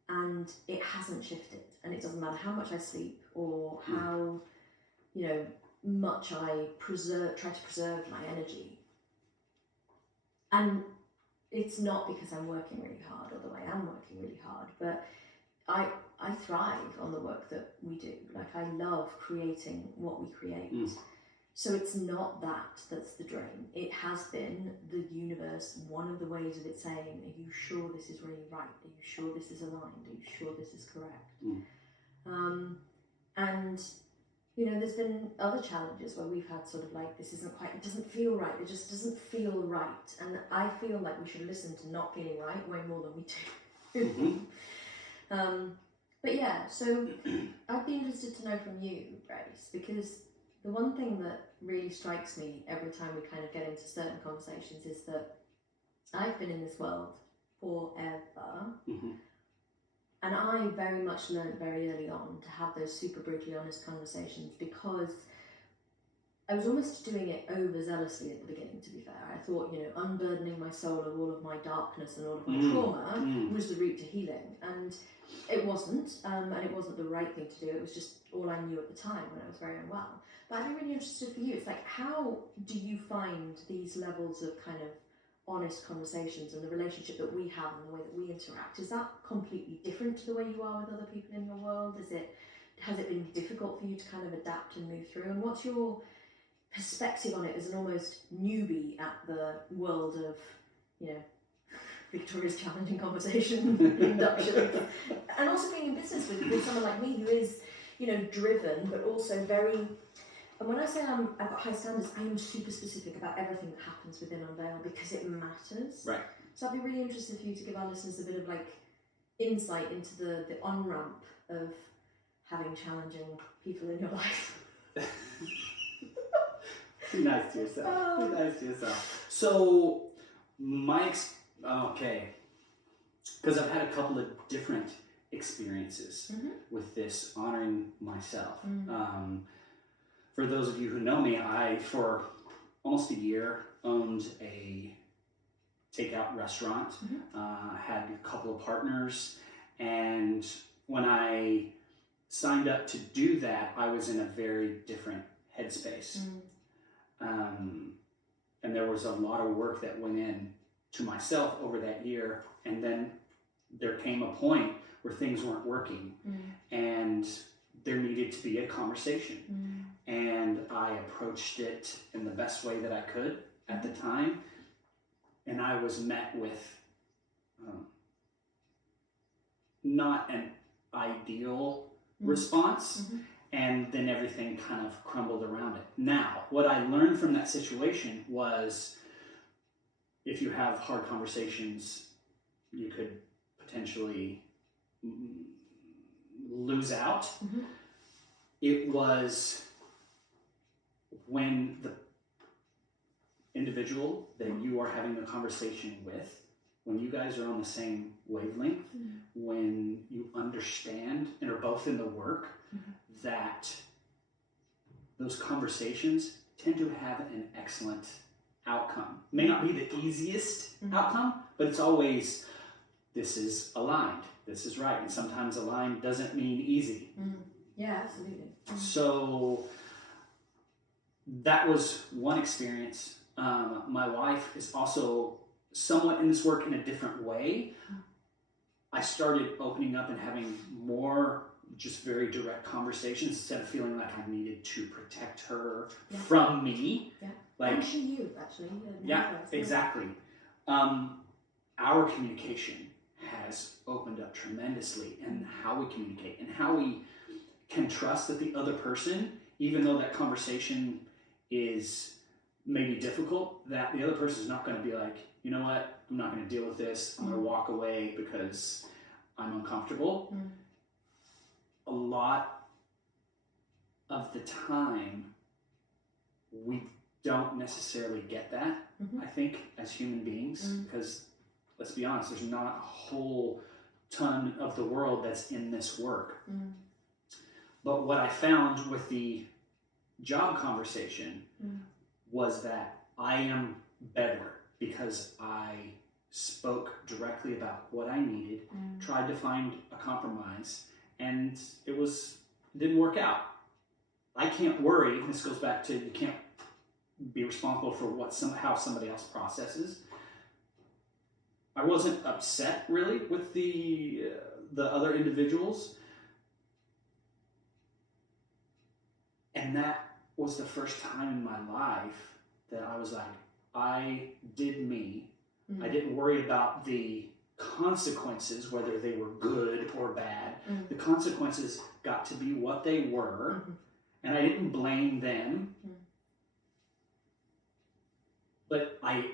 And it hasn't shifted. And it doesn't matter how much I sleep or how, much I try to preserve my energy. And it's not because I'm working really hard, although I am working really hard, but I thrive on the work that we do. Like, I love creating what we create. So it's not that's the drain. It has been the universe, one of the ways of it saying, are you sure this is really right? Are you sure this is aligned? Are you sure this is correct? And, there's been other challenges where we've had sort of like, this isn't quite, it doesn't feel right. It just doesn't feel right. And I feel like we should listen to not feeling right way more than we do. But yeah, so I'd be interested to know from you, Grace, because the one thing that really strikes me every time we kind of get into certain conversations is that I've been in this world forever. And I very much learned very early on to have those super brutally honest conversations, because I was almost doing it overzealously at the beginning, to be fair. I thought, unburdening my soul of all of my darkness and all of my trauma was the route to healing. And it wasn't, and it wasn't the right thing to do. It was just all I knew at the time when I was very unwell. But I'd be really interested for you. It's like, how do you find these levels of kind of honest conversations and the relationship that we have and the way that we interact? Is that completely different to the way you are with other people in your world? Has it been difficult for you to kind of adapt and move through? And what's your perspective on it as an almost newbie at the world of, Victoria's challenging conversation induction, and also being in business with someone like me who is, driven, but also very. And when I say I've got high standards, I am super specific about everything that happens within Unveil because it matters. Right. So I'd be really interested for you to give our listeners a bit of like insight into the on-ramp of having challenging people in your life. Be nice to yourself. Be nice to yourself. So because I've had a couple of different experiences with this, honoring myself. For those of you who know me, I, for almost a year, owned a takeout restaurant, had a couple of partners, and when I signed up to do that, I was in a very different headspace. And there was a lot of work that went in to myself over that year, and then there came a point where things weren't working, and there needed to be a conversation. And I approached it in the best way that I could at the time, and I was met with not an ideal response, and then everything kind of crumbled around it. Now, what I learned from that situation was, if you have hard conversations, you could potentially lose out. It was when the individual that you are having the conversation with, when you guys are on the same wavelength, when you understand and are both in the work, that those conversations tend to have an excellent outcome. May not be the easiest outcome, but it's always, this is aligned, this is right. And sometimes aligned doesn't mean easy. Yeah, absolutely. So that was one experience. My wife is also somewhat in this work in a different way. I started opening up and having more just very direct conversations instead of feeling like I needed to protect her from me. Like, and she you, actually. Exactly. Our communication has opened up tremendously in how we communicate and how we can trust that the other person, even though that conversation is maybe difficult, that the other person is not going to be like, you know what, I'm not going to deal with this, I'm going to walk away because I'm uncomfortable. A lot of the time, we don't necessarily get that, I think, as human beings, because let's be honest, there's not a whole ton of the world that's in this work. But what I found with the job conversation was that I am better because I spoke directly about what I needed, tried to find a compromise, and it didn't work out. I can't worry. This goes back to you can't be responsible for how somebody else processes. I wasn't upset really with the other individuals, and that was the first time in my life that I was like, I did me. I didn't worry about the consequences, whether they were good or bad. The consequences got to be what they were, and I didn't blame them. But I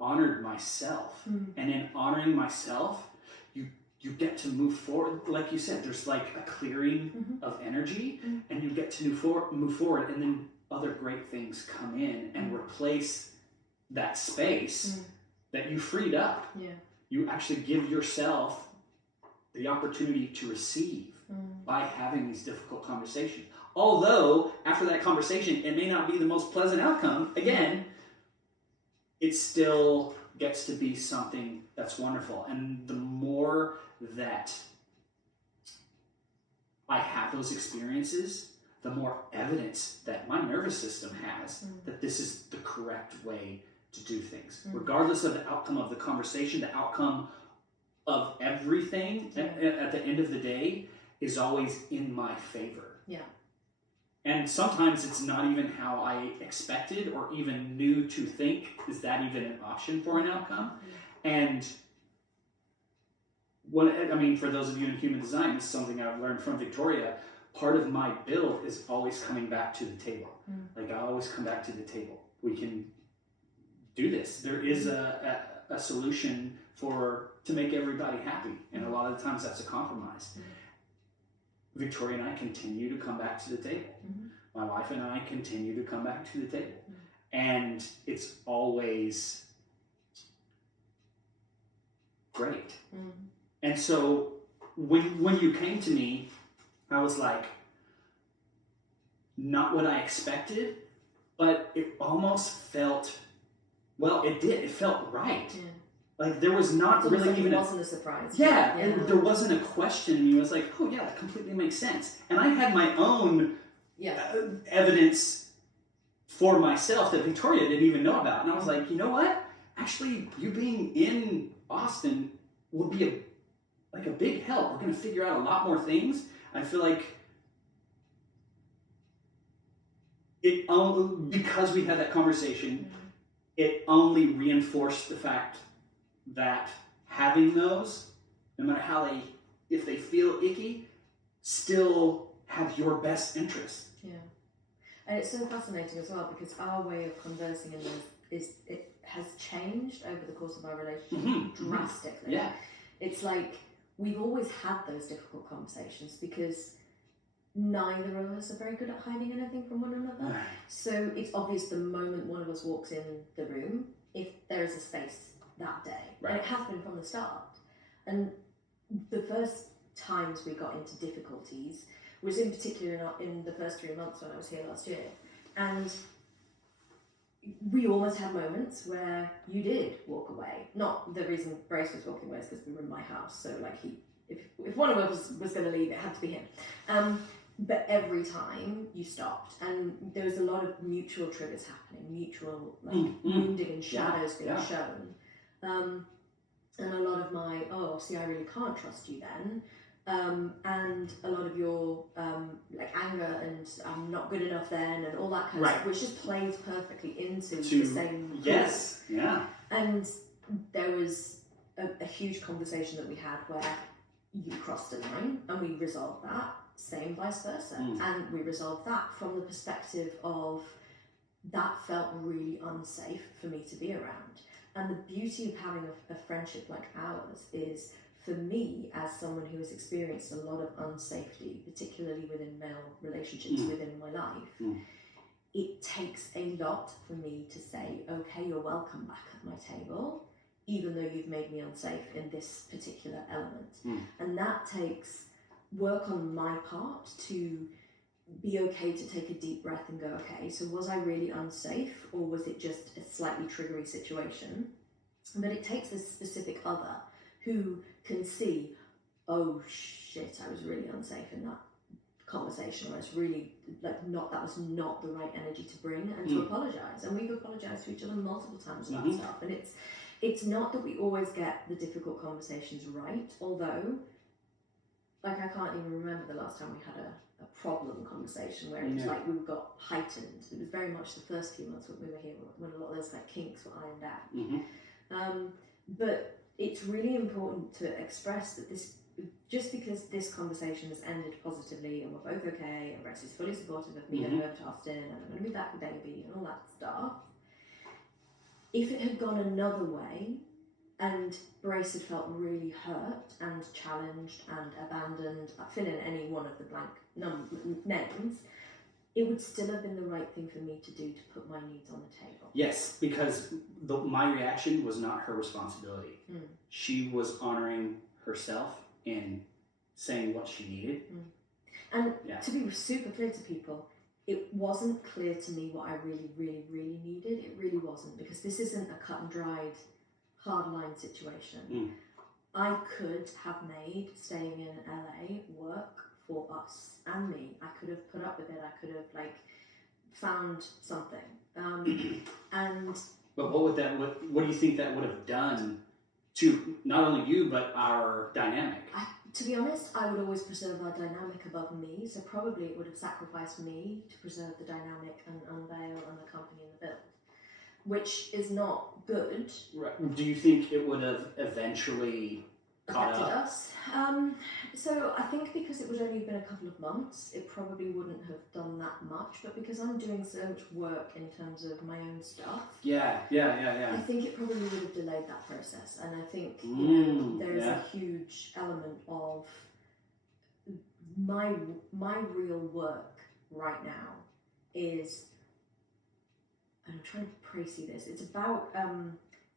honored myself, and in honoring myself, you get to move forward. Like you said, there's like a clearing of energy, and you get to move forward, and then other great things come in and replace that space that you freed up. You actually give yourself the opportunity to receive by having these difficult conversations. Although after that conversation, it may not be the most pleasant outcome. Again, it still gets to be something that's wonderful. And the more that I have those experiences, the more evidence that my nervous system has that this is the correct way to do things. Regardless of the outcome of the conversation, the outcome of everything at the end of the day is always in my favor. And sometimes it's not even how I expected or even knew to think, is that even an option for an outcome? And for those of you in human design, this is something I've learned from Victoria. Part of my build is always coming back to the table. Like I always come back to the table. We can do this. There is a solution to make everybody happy. And a lot of the times that's a compromise. Victoria and I continue to come back to the table. My wife and I continue to come back to the table. And it's always great. And so when you came to me, I was like, not what I expected, but it almost felt, it felt right. Like there was not really even it wasn't a surprise. And there wasn't a question. And you was like, oh yeah, that completely makes sense. And I had my own evidence for myself that Victoria didn't even know about. And I was like, you know what? Actually, you being in Austin will be a big help. We're going to figure out a lot more things. I feel like because we had that conversation, it only reinforced the fact that having those, no matter how if they feel icky, still have your best interest. And it's so fascinating as well because our way of conversing in this it has changed over the course of our relationship drastically. It's like we've always had those difficult conversations because neither of us are very good at hiding anything from one another. So it's obvious the moment one of us walks in the room, if there is a space that day. And it has been from the start. And the first times we got into difficulties was in particular in the first 3 months when I was here last year. And we almost had moments where you did walk away. Not the reason Brace was walking away is because we were in my house. So like if one of us was going to leave, it had to be him. But every time you stopped, and there was a lot of mutual triggers happening, mutual wounding and shadows being shown. And a lot of my, I really can't trust you then. And a lot of your anger and I'm not good enough then and all that kind of stuff, which just plays perfectly into the same Yes, And there was a huge conversation that we had where you crossed a line and we resolved that, same vice versa. And we resolved that from the perspective of that felt really unsafe for me to be around. And the beauty of having a friendship like ours is for me, as someone who has experienced a lot of unsafety, particularly within male relationships within my life, it takes a lot for me to say, okay, you're welcome back at my table, even though you've made me unsafe in this particular element. And that takes work on my part to be okay to take a deep breath and go, okay, so was I really unsafe, or was it just a slightly triggery situation? But it takes this specific other who can see, oh shit, I was really unsafe in that conversation, or it's really like that was not the right energy to bring, and to apologize. And we've apologized to each other multiple times about stuff, and it's not that we always get the difficult conversations right, although like I can't even remember the last time we had a problem conversation where it was like we got heightened. It was very much the first few months when we were here, when a lot of those like kinks were ironed out. But it's really important to express that this, just because this conversation has ended positively and we're both okay, and Bryce is fully supportive of me going over to Austin and I'm going to be back with baby and all that stuff, if it had gone another way and Bryce had felt really hurt and challenged and abandoned, fill in any one of the blank names, it would still have been the right thing for me to do, to put my needs on the table. Yes, because my reaction was not her responsibility. She was honoring herself and saying what she needed. And to be super clear to people, it wasn't clear to me what I really, really, really needed. It really wasn't, because this isn't a cut and dried, hard line situation. I could have made staying in LA work for us and me. I could have put up with it. I could have like found something. But what do you think that would have done to not only you but our dynamic? To be honest, I would always preserve our dynamic above me. So probably it would have sacrificed me to preserve the dynamic and Unveil and the company and the build, which is not good. Right. Do you think it would have eventually affected us? So I think because it would only have been a couple of months, it probably wouldn't have done that much. But because I'm doing so much work in terms of my own stuff, I think it probably would have delayed that process. And I think there is a huge element of my real work right now is, and I'm trying to précis this, it's about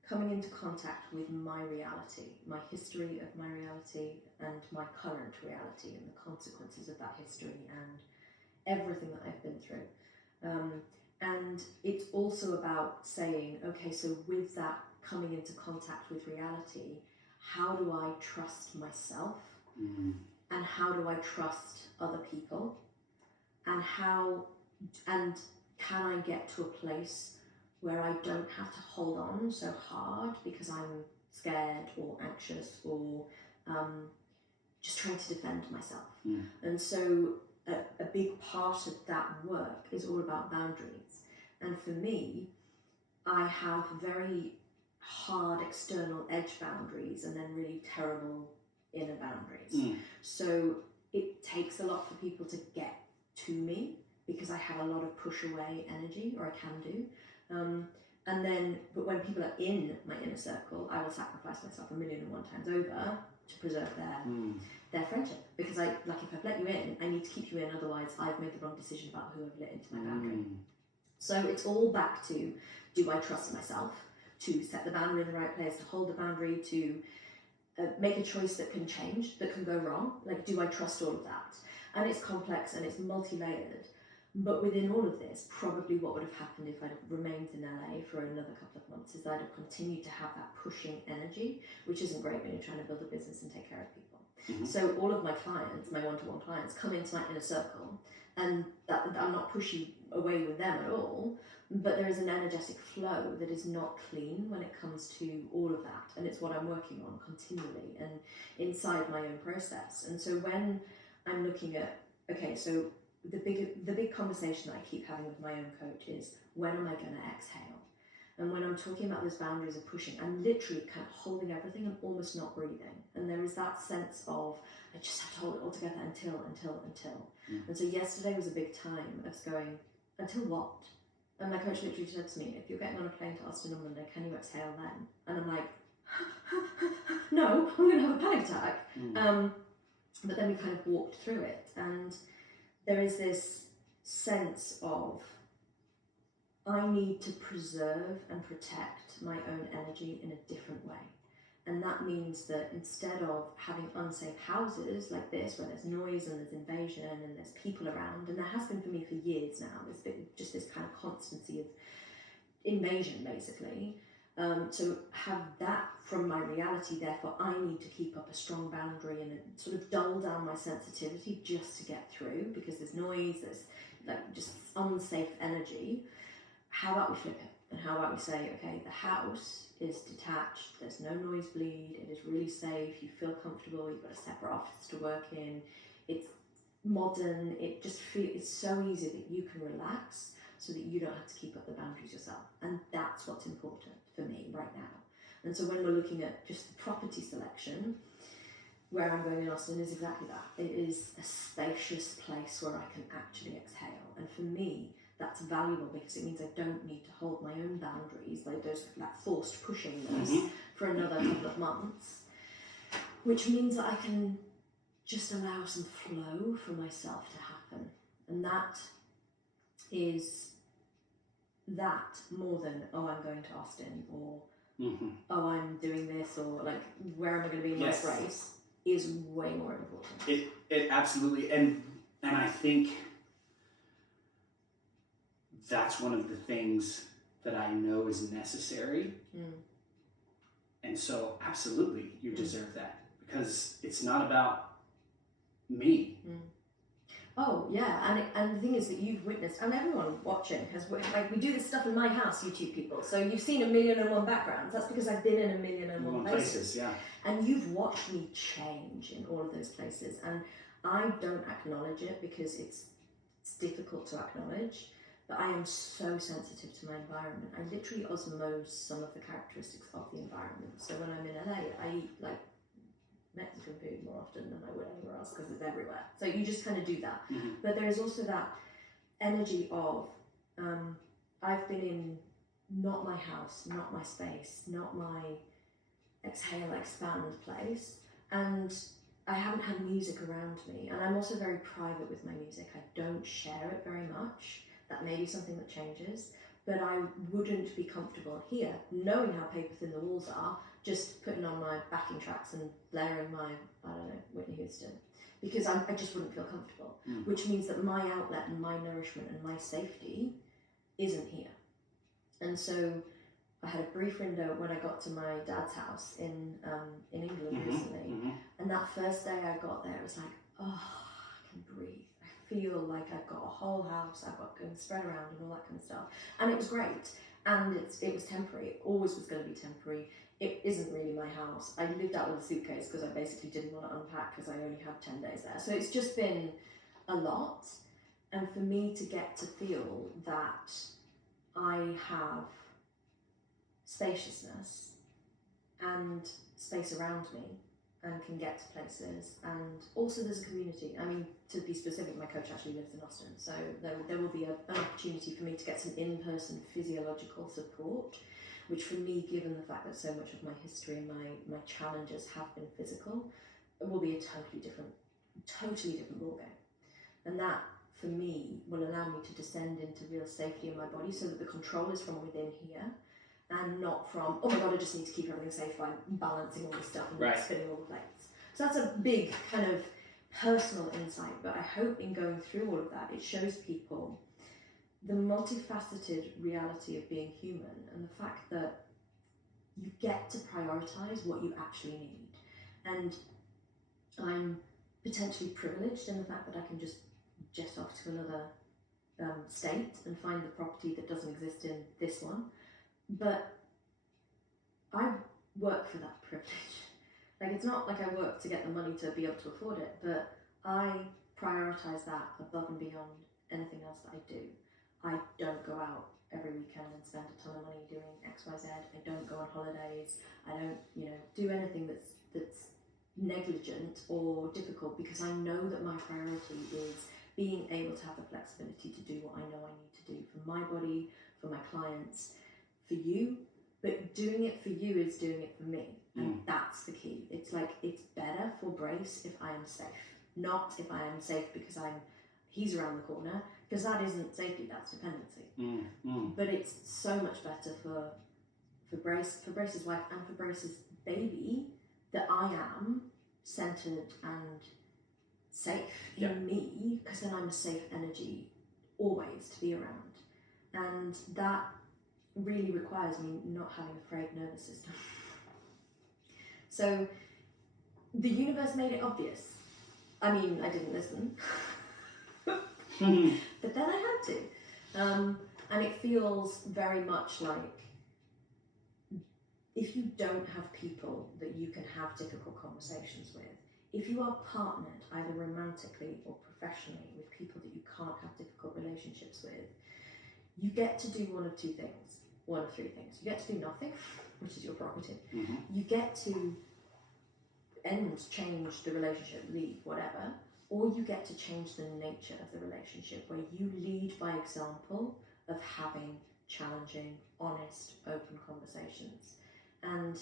coming into contact with my reality, my history of my reality and my current reality and the consequences of that history and everything that I've been through. And it's also about saying, okay, so with that coming into contact with reality, how do I trust myself? And how do I trust other people? And can I get to a place where I don't have to hold on so hard because I'm scared or anxious or just trying to defend myself? And so a big part of that work is all about boundaries. And for me, I have very hard external edge boundaries and then really terrible inner boundaries. So it takes a lot for people to get to me because I have a lot of push away energy, or I can do. But when people are in my inner circle, I will sacrifice myself 1,000,001 times over to preserve their friendship. Because if I've let you in, I need to keep you in, otherwise I've made the wrong decision about who I've let into my boundary. So it's all back to, do I trust myself to set the boundary in the right place, to hold the boundary, to make a choice that can change, that can go wrong? Like, do I trust all of that? And it's complex and it's multi-layered. But within all of this, probably what would have happened if I'd have remained in LA for another couple of months is I'd have continued to have that pushing energy, which isn't great when you're trying to build a business and take care of people. So all of my clients, my one-to-one clients, come into my inner circle, and that I'm not pushing away with them at all, but there is an energetic flow that is not clean when it comes to all of that. And it's what I'm working on continually and inside my own process. And so when I'm looking at, okay, so the big conversation that I keep having with my own coach is, when am I going to exhale? And when I'm talking about those boundaries of pushing, I'm literally kind of holding everything and almost not breathing. And there is that sense of, I just have to hold it all together until. And so yesterday was a big time of going, until what? And my coach literally said to me, if you're getting on a plane to Austin on Monday, can you exhale then? And I'm like, no, I'm going to have a panic attack. But then we kind of walked through it, and there is this sense of, I need to preserve and protect my own energy in a different way. And that means that instead of having unsafe houses like this, where there's noise and there's invasion and there's people around, and there has been for me for years now, there's been just this kind of constancy of invasion, basically. So have that from my reality, therefore I need to keep up a strong boundary and sort of dull down my sensitivity just to get through, because there's noise, there's like just unsafe energy. How about we flip it? And how about we say, okay, the house is detached, there's no noise bleed, it is really safe, you feel comfortable, you've got a separate office to work in, it's modern, it just feels, it's so easy that you can relax so that you don't have to keep up the boundaries yourself. And that's what's important for me right now. And so when we're looking at just the property selection, where I'm going in Austin is exactly that. It is a spacious place where I can actually exhale. And for me, that's valuable because it means I don't need to hold my own boundaries, like that forced pushingness for another couple of months, which means that I can just allow some flow for myself to happen. And that is that more than, oh, I'm going to Austin, or oh, I'm doing this, or like, where am I going to be in my race, is way more important. It absolutely, and I think that's one of the things that I know is necessary. And so absolutely you deserve that, because it's not about me. Oh yeah, and the thing is that you've witnessed, and everyone watching has witnessed, like, we do this stuff in my house, YouTube people, so you've seen 1,000,001 backgrounds. That's because I've been in 1,000,001 places. Yeah. And you've watched me change in all of those places, and I don't acknowledge it because it's difficult to acknowledge, but I am so sensitive to my environment. I literally osmose some of the characteristics of the environment. So when I'm in LA, I eat like Mexican food more often than I would anywhere else because it's everywhere. So you just kind of do that. But there is also that energy of, I've been in not my house, not my space, not my exhale, expand place, and I haven't had music around me. And I'm also very private with my music. I don't share it very much. That may be something that changes, but I wouldn't be comfortable here, knowing how paper thin the walls are, just putting on my backing tracks and blaring my, I don't know, Whitney Houston, because I just wouldn't feel comfortable, which means that my outlet and my nourishment and my safety isn't here. And so I had a brief window when I got to my dad's house in England recently, and that first day I got there, it was like, oh, I can breathe. I feel like I've got a whole house, I've got things spread around and all that kind of stuff. And it was great. And it was temporary. It always was going to be temporary. It isn't really my house. I lived out with a suitcase because I basically didn't want to unpack because I only had 10 days there. So it's just been a lot. And for me to get to feel that I have spaciousness and space around me and can get to places, and also there's a community. I mean, to be specific, my coach actually lives in Austin, so there will be an opportunity for me to get some in-person physiological support, which for me, given the fact that so much of my history and my challenges have been physical, it will be a totally different ballgame. And that, for me, will allow me to descend into real safety in my body so that the control is from within here, and not from, oh my God, I just need to keep everything safe by balancing all this stuff and spinning all the plates. So that's a big kind of personal insight, but I hope in going through all of that, it shows people the multifaceted reality of being human and the fact that you get to prioritize what you actually need. And I'm potentially privileged in the fact that I can just jet off to another state and find the property that doesn't exist in this one. But I work for that privilege. Like, it's not like I work to get the money to be able to afford it, but I prioritize that above and beyond anything else that I do. I don't go out every weekend and spend a ton of money doing X, Y, Z. I don't go on holidays. I don't, do anything that's negligent or difficult, because I know that my priority is being able to have the flexibility to do what I know I need to do for my body, for my clients, for you, But doing it for you is doing it for me. And that's the key. It's like, it's better for Brace if I am safe. Not if I am safe because he's around the corner, because that isn't safety, that's dependency. But it's so much better for Brace's wife and for Brace's baby that I am centered and safe in me, because then I'm a safe energy always to be around. And that really requires me not having a frayed nervous system. So the universe made it obvious. I mean, I didn't listen, but then I had to. And it feels very much like, if you don't have people that you can have difficult conversations with, if you are partnered either romantically or professionally with people that you can't have difficult relationships with, you get to do one of three things. You get to do nothing, which is your prerogative. You get to change the relationship, leave, whatever, or you get to change the nature of the relationship, where you lead by example of having challenging, honest, open conversations. And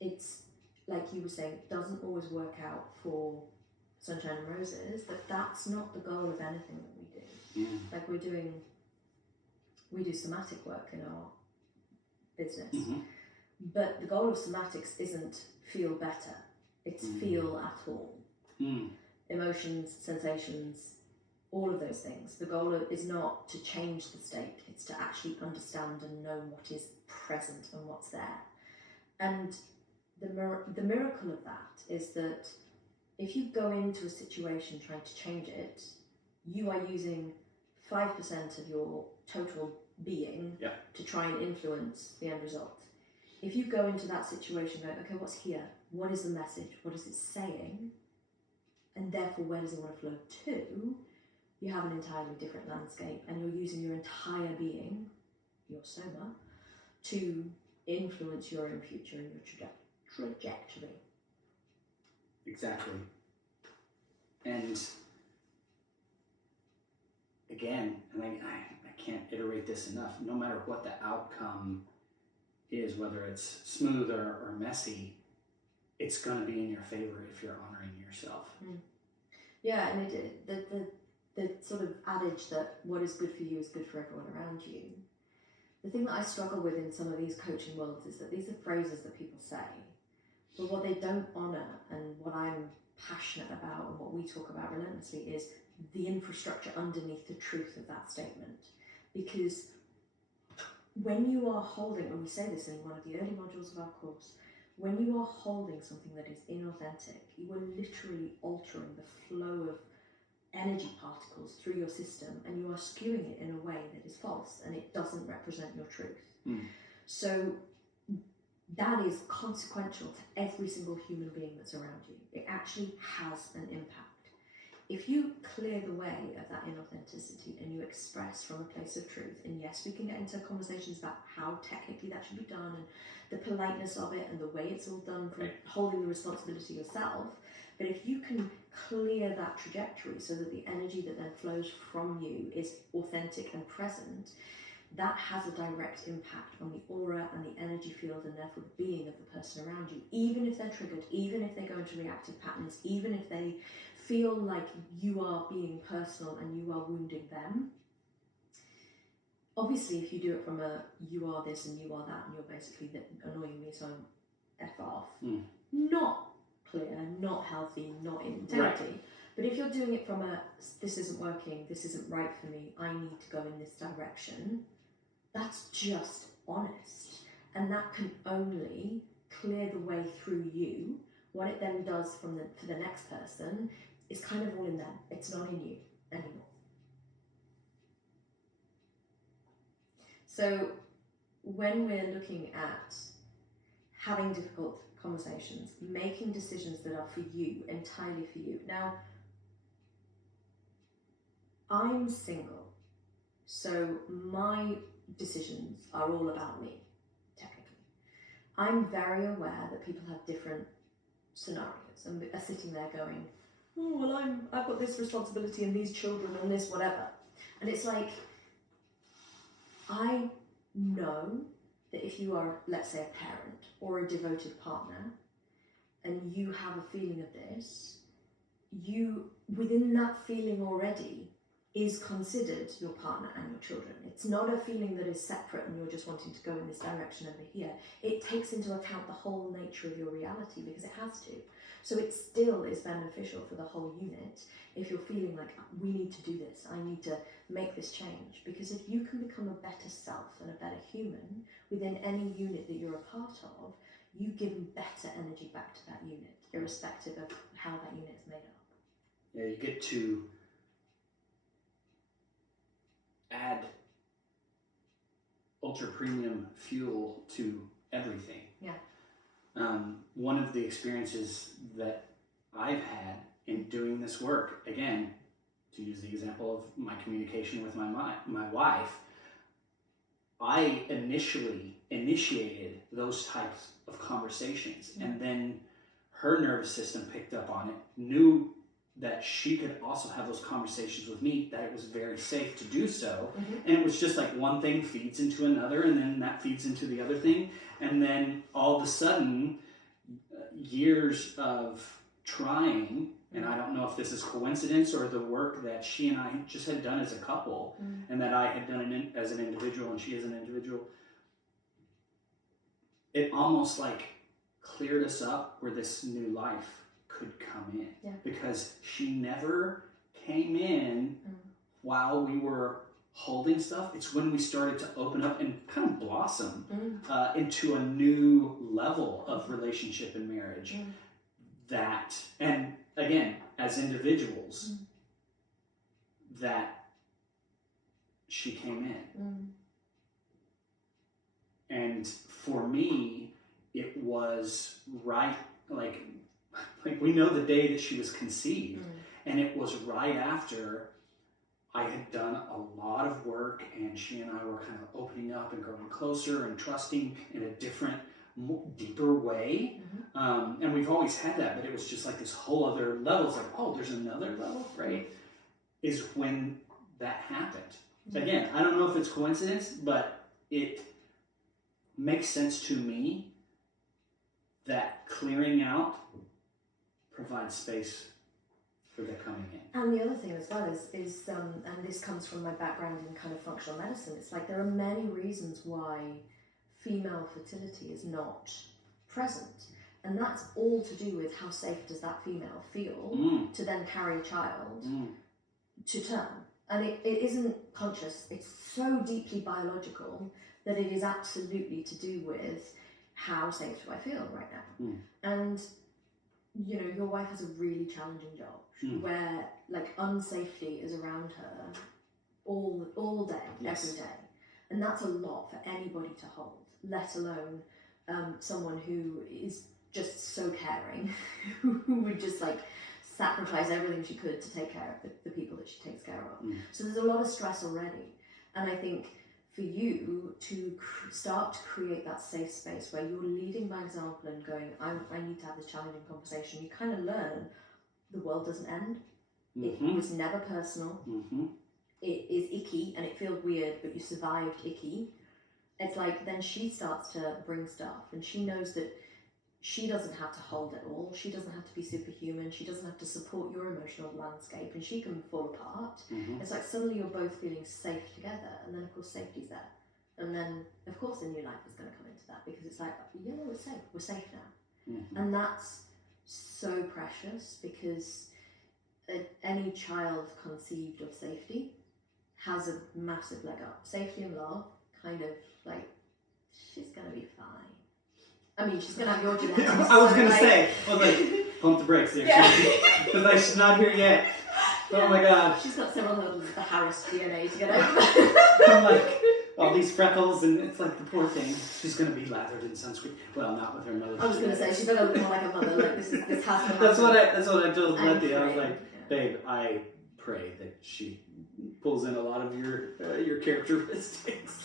it's, like you were saying, it doesn't always work out for sunshine and roses, but that's not the goal of anything that we do. Like we do somatic work in our business, but the goal of somatics isn't feel better, it's feel at all. Emotions, sensations, all of those things. The goal is not to change the state, it's to actually understand and know what is present and what's there. And the miracle of that is that if you go into a situation trying to change it, you are using 5% of your total being to try and influence the end result. If you go into that situation going, okay, what's here? What is the message? What is it saying? And therefore, where does it want to flow to? You have an entirely different landscape, and you're using your entire being, your soma, to influence your own future and your trajectory. Exactly. And again, and I can't iterate this enough, no matter what the outcome is, whether it's smooth or messy, it's going to be in your favor if you're honoring yourself. Yeah, and the sort of adage that what is good for you is good for everyone around you. The thing that I struggle with in some of these coaching worlds is that these are phrases that people say, but what they don't honour, and what I'm passionate about and what we talk about relentlessly, is the infrastructure underneath the truth of that statement. Because when you are holding, and we say this in one of the early modules of our course, when you are holding something that is inauthentic, you are literally altering the flow of energy particles through your system, and you are skewing it in a way that is false, and it doesn't represent your truth. So that is consequential to every single human being that's around you. It actually has an impact. If you clear the way of that inauthenticity and you express from a place of truth, and yes, we can get into conversations about how technically that should be done and the politeness of it and the way it's all done from holding the responsibility yourself, but if you can clear that trajectory so that the energy that then flows from you is authentic and present, that has a direct impact on the aura and the energy field, and therefore the being of the person around you, even if they're triggered, even if they go into reactive patterns, even if they feel like you are being personal and you are wounding them. Obviously, if you do it from a you are this and you are that and you're basically annoying me, so I'm F off, not clear, not healthy, not in integrity. But if you're doing it from a this isn't working, this isn't right for me, I need to go in this direction, that's just honest. And that can only clear the way through you. What it then does for the next person is kind of all in them. It's not in you anymore. So when we're looking at having difficult conversations, making decisions that are for you, entirely for you. Now, I'm single, so my decisions are all about me, technically. I'm very aware that people have different scenarios and are sitting there going, oh, well, I've got this responsibility and these children and this whatever. And it's like, I know that if you are, let's say, a parent or a devoted partner, and you have a feeling of this, you, within that feeling already, is considered your partner and your children. It's not a feeling that is separate and you're just wanting to go in this direction over here. It takes into account the whole nature of your reality, because it has to. So it still is beneficial for the whole unit if you're feeling like, we need to do this, I need to make this change. Because if you can become a better self and a better human within any unit that you're a part of, you give better energy back to that unit, irrespective of how that unit is made up. Yeah, you get to add ultra premium fuel to everything. Yeah. One of the experiences that I've had in doing this work, again, to use the example of my communication with my wife, I initially initiated those types of conversations, and then her nervous system picked up on it, knew that she could also have those conversations with me, that it was very safe to do so. And it was just like one thing feeds into another, and then that feeds into the other thing. And then all of a sudden, years of trying, and I don't know if this is coincidence or the work that she and I just had done as a couple, and that I had done as an individual and she as an individual, it almost like cleared us up where this new life could come in. Yeah. Because she never came in while we were holding stuff. It's when we started to open up and kind of blossom into a new level of relationship and marriage. That, and again, as individuals, that she came in. And for me, it was right, like we know the day that she was conceived, and it was right after I had done a lot of work, and she and I were kind of opening up and growing closer and trusting in a different, deeper way. And we've always had that, but it was just like this whole other level. It's like, oh, there's another level, right? Is when that happened. Again, I don't know if it's coincidence, but it makes sense to me that clearing out provides space for the coming in. And the other thing as well is and this comes from my background in kind of functional medicine, it's like there are many reasons why female fertility is not present. And that's all to do with how safe does that female feel to then carry a child to term. And it isn't conscious, it's so deeply biological that it is absolutely to do with how safe do I feel right now. And you know, your wife has a really challenging job where like unsafety is around her all day, every day. And that's a lot for anybody to hold, let alone someone who is just so caring, who would just like sacrifice everything she could to take care of the people that she takes care of. So there's a lot of stress already. And I think for you to start to create that safe space where you're leading by example and going, I need to have this challenging conversation, you kind of learn the world doesn't end. It was never personal. It is icky and it feels weird, but you survived icky. It's like then she starts to bring stuff, and she knows that she doesn't have to hold it all. She doesn't have to be superhuman. She doesn't have to support your emotional landscape, and she can fall apart. It's like suddenly you're both feeling safe together, and then of course safety's there. And then of course the new life is going to come into that, because it's like, yeah, we're safe now. And that's so precious, because any child conceived of safety has a massive leg up. Safety and love, kind of like, she's going to be fine. I mean, she's going to have your genetics. I was going to say, pump the brakes there. Because like, she's not here yet. Yeah. Oh my God. She's got several hurdles with the Harris DNA to get over. I'm like, all these freckles, and it's like the poor thing. She's going to be lathered in sunscreen. Well, not with her mother. I was going to say, she's going to look more like a mother. Like, this has to happen. That's what I told Letty. I was like, babe, I pray that she pulls in a lot of your characteristics.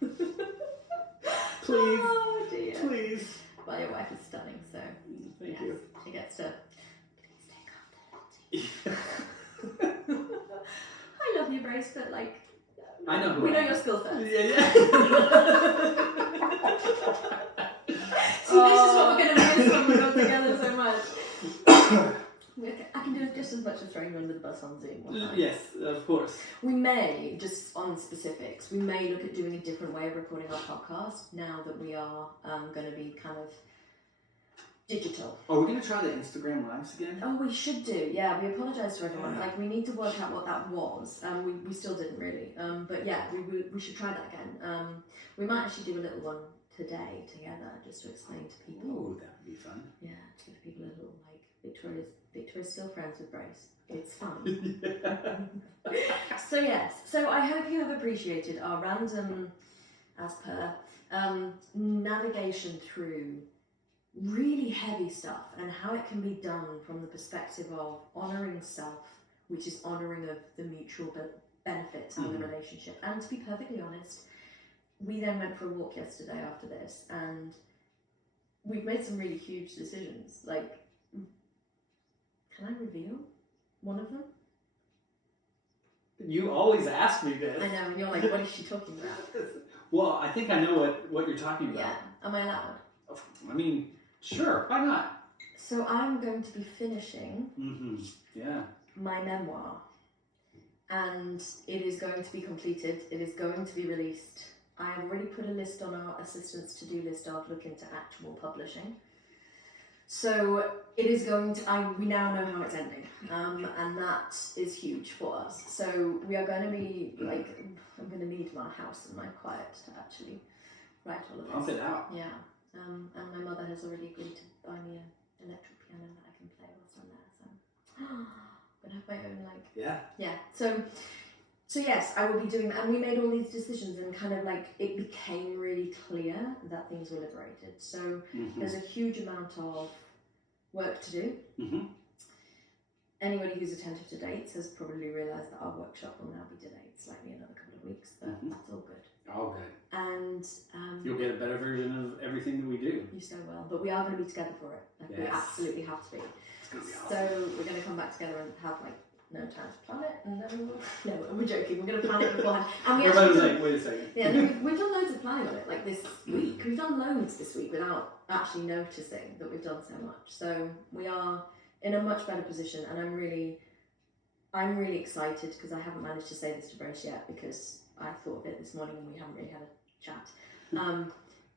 Please. Oh dear. Please. Well, your wife is stunning, so Thank you. She gets to please take after Letty. I love you, Brace, but like I know who we know your skill set. Yeah. This is what we're going to miss when we're all together so much. I can do it just as much as throwing you under the bus on Zoom. Yes, of course. We may, just on specifics, we may look at doing a different way of recording our podcast now that we are going to be kind of digital. Are we going to try the Instagram Lives again? Oh, we should do. Yeah, we apologise to everyone. Yeah. Like, we need to work out what that was. We still didn't really. But yeah, we should try that again. We might actually do a little one today together, just to explain to people. Oh, that would be fun. Yeah, to give people a little, like, Victoria's still friends with Brace. It's fun. So yes, so I hope you have appreciated our random, as per, navigation through really heavy stuff and how it can be done from the perspective of honouring self, which is honouring of the mutual benefits and the relationship. And to be perfectly honest, we then went for a walk yesterday after this, and we've made some really huge decisions. Like, can I reveal one of them? You always ask me this. I know, and you're like, what is she talking about? Well, I think I know what you're talking about. Yeah, am I allowed? I mean, sure, why not? So I'm going to be finishing my memoir, and it is going to be completed. It is going to be released. I have already put a list on our assistant's to-do list of look into actual publishing. So it is going to, we now know how it's ending, and that is huge for us. So we are going to be, like, I'm going to need my house and my quiet to actually write all of this. Pump it out. Yeah, and my mother has already agreed to buy me an electric piano that I can play whilst I'm there, so I'm going to have my own, like... Yeah, so yes, I will be doing that, and we made all these decisions, and kind of like it became really clear that things were liberated. So there's a huge amount of work to do. Anybody who's attentive to dates has probably realised that our workshop will now be delayed slightly another couple of weeks, but that's all good. All good. And you'll get a better version of everything that we do. You so will, but we are going to be together for it. Like, we absolutely have to be. It's going to be awesome. So we're going to come back together and have like no time to plan it, and then no, we're joking. We're going to plan it beforehand. And we everybody's like, wait a second. Yeah, we've done loads of planning on it, like this week. We've done loads this week without actually noticing that we've done so much. So we are in a much better position, and I'm really excited because I haven't managed to say this to Brace yet because I thought of it this morning and we haven't really had a chat.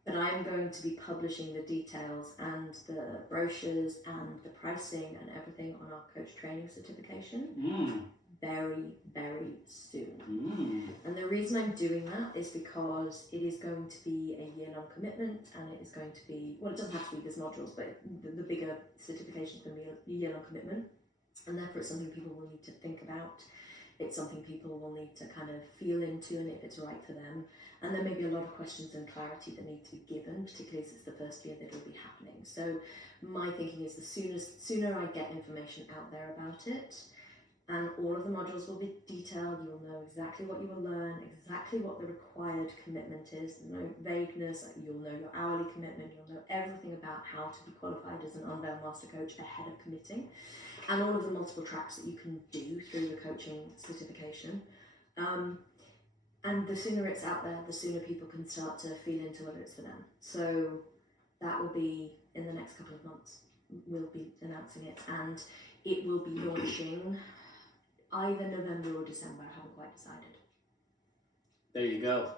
But I'm going to be publishing the details and the brochures and the pricing and everything on our coach training certification very, very soon. And the reason I'm doing that is because it is going to be a year-long commitment, and it is going to be, well, it doesn't have to be this modules, but the bigger certification is going to be a year-long commitment, and therefore it's something people will need to think about. It's something people will need to kind of feel into, and if it's right for them. And there may be a lot of questions and clarity that need to be given, particularly as it's the first year that it'll be happening. So my thinking is the sooner I get information out there about it, and all of the modules will be detailed, you will know exactly what you will learn, exactly what the required commitment is, no vagueness, you'll know your hourly commitment, you'll know everything about how to be qualified as an Unveil Master Coach ahead of committing, and all of the multiple tracks that you can do through the coaching certification. And the sooner it's out there, the sooner people can start to feel into whether it's for them. So that will be in the next couple of months. We'll be announcing it, and it will be launching either November or December. I haven't quite decided. There you go.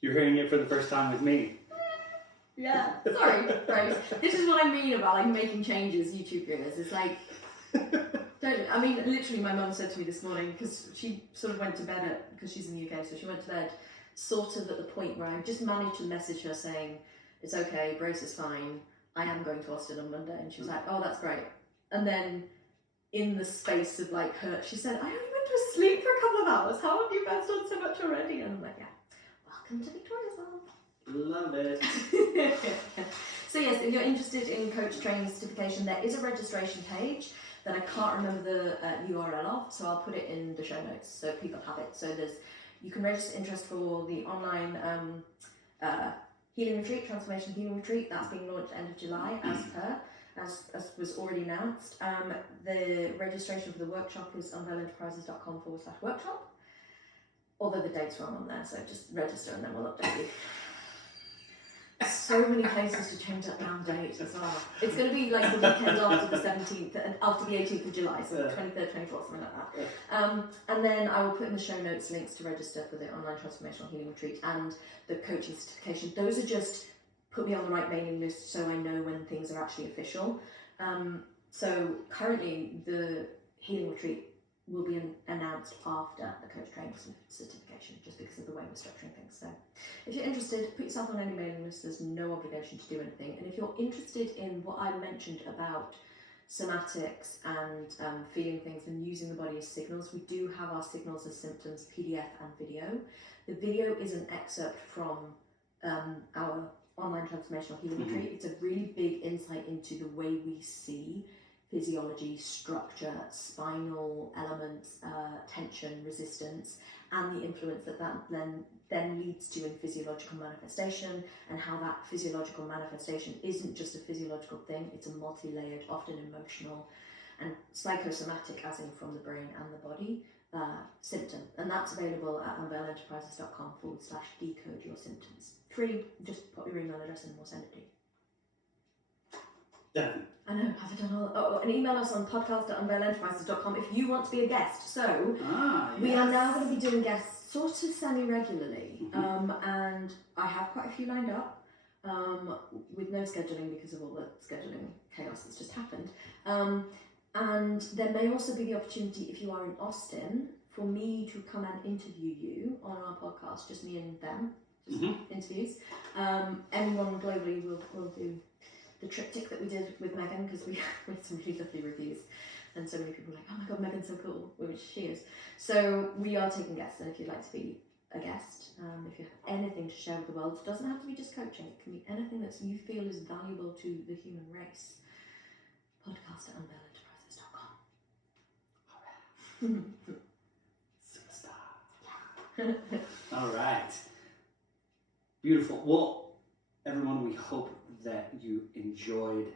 You're hearing it for the first time with me. Yeah, sorry, Rose. This is what I mean about like making changes, YouTube viewers. It's like, I mean, literally my mum said to me this morning, because she sort of went to bed because she's in the UK, so she went to bed sort of at the point where I just managed to message her saying, it's okay, Brace is fine, I am going to Austin on Monday. And she was like, oh, that's great. And then in the space of like her, she said, I only went to sleep for a couple of hours. How have you guys done so much already? And I'm like, yeah, welcome to Victoria's world. Love it. So yes, if you're interested in coach training certification, there is a registration page that I can't remember the URL of, so I'll put it in the show notes so people have it. So you can register interest for the online healing retreat, Transformational healing retreat. That's being launched end of July as was already announced. The registration for the workshop is unveilenterprises.com/workshop. Although the date's wrong on there, so just register and then we'll update you. so many places to change that down date as well. It's going to be like the weekend after the 17th and after the 18th of July, so 23rd, 24th, something like that. And then I will put in the show notes links to register for the online transformational healing retreat and the coaching certification. Those are just put me on the right mailing list so I know when things are actually official. So currently the healing retreat will be announced after the coach training certification, just because of the way we're structuring things. So if you're interested, put yourself on any mailing list. There's no obligation to do anything. And if you're interested in what I mentioned about somatics and feeling things and using the body as signals, we do have our signals as symptoms PDF and video. The video is an excerpt from our online transformational healing retreat. It's a really big insight into the way we see physiology, structure, spinal elements, tension, resistance, and the influence that then leads to in physiological manifestation, and how that physiological manifestation isn't just a physiological thing, it's a multi-layered, often emotional and psychosomatic, as in from the brain and the body, symptom. And that's available at unveilenterprises.com/decode your symptoms. Free, just put your email address in and we'll send it to you. Done. I know, have I done all? Oh, and email us on podcast@unveilenterprises.com if you want to be a guest. So we are now going to be doing guests sort of semi-regularly, and I have quite a few lined up with no scheduling because of all the scheduling chaos that's just happened. And there may also be the opportunity, if you are in Austin, for me to come and interview you on our podcast, just me and them, just interviews. Anyone globally will do the triptych that we did with Megan, because we had some really lovely reviews and so many people were like, oh my god, Megan's so cool, which she is. So we are taking guests, and if you'd like to be a guest, if you have anything to share with the world, it doesn't have to be just coaching, it can be anything that you feel is valuable to the human race. Podcast@unveilenterprises.com. Superstar. All right. Beautiful. Well, everyone, we hope that you enjoyed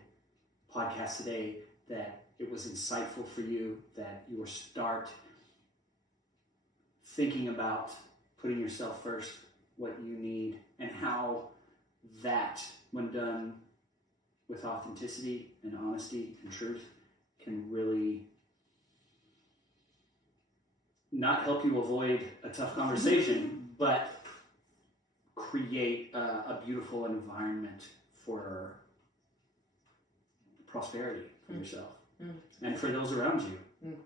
podcast today, that it was insightful for you, that you will start thinking about putting yourself first, what you need, and how that, when done with authenticity and honesty and truth, can really not help you avoid a tough conversation, but create a beautiful environment for prosperity for yourself and for those around you,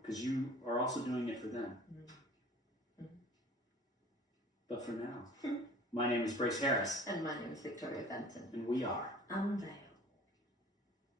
because you are also doing it for them. But for now, my name is Harris. And my name is Victoria Fenton. And we are Unveil.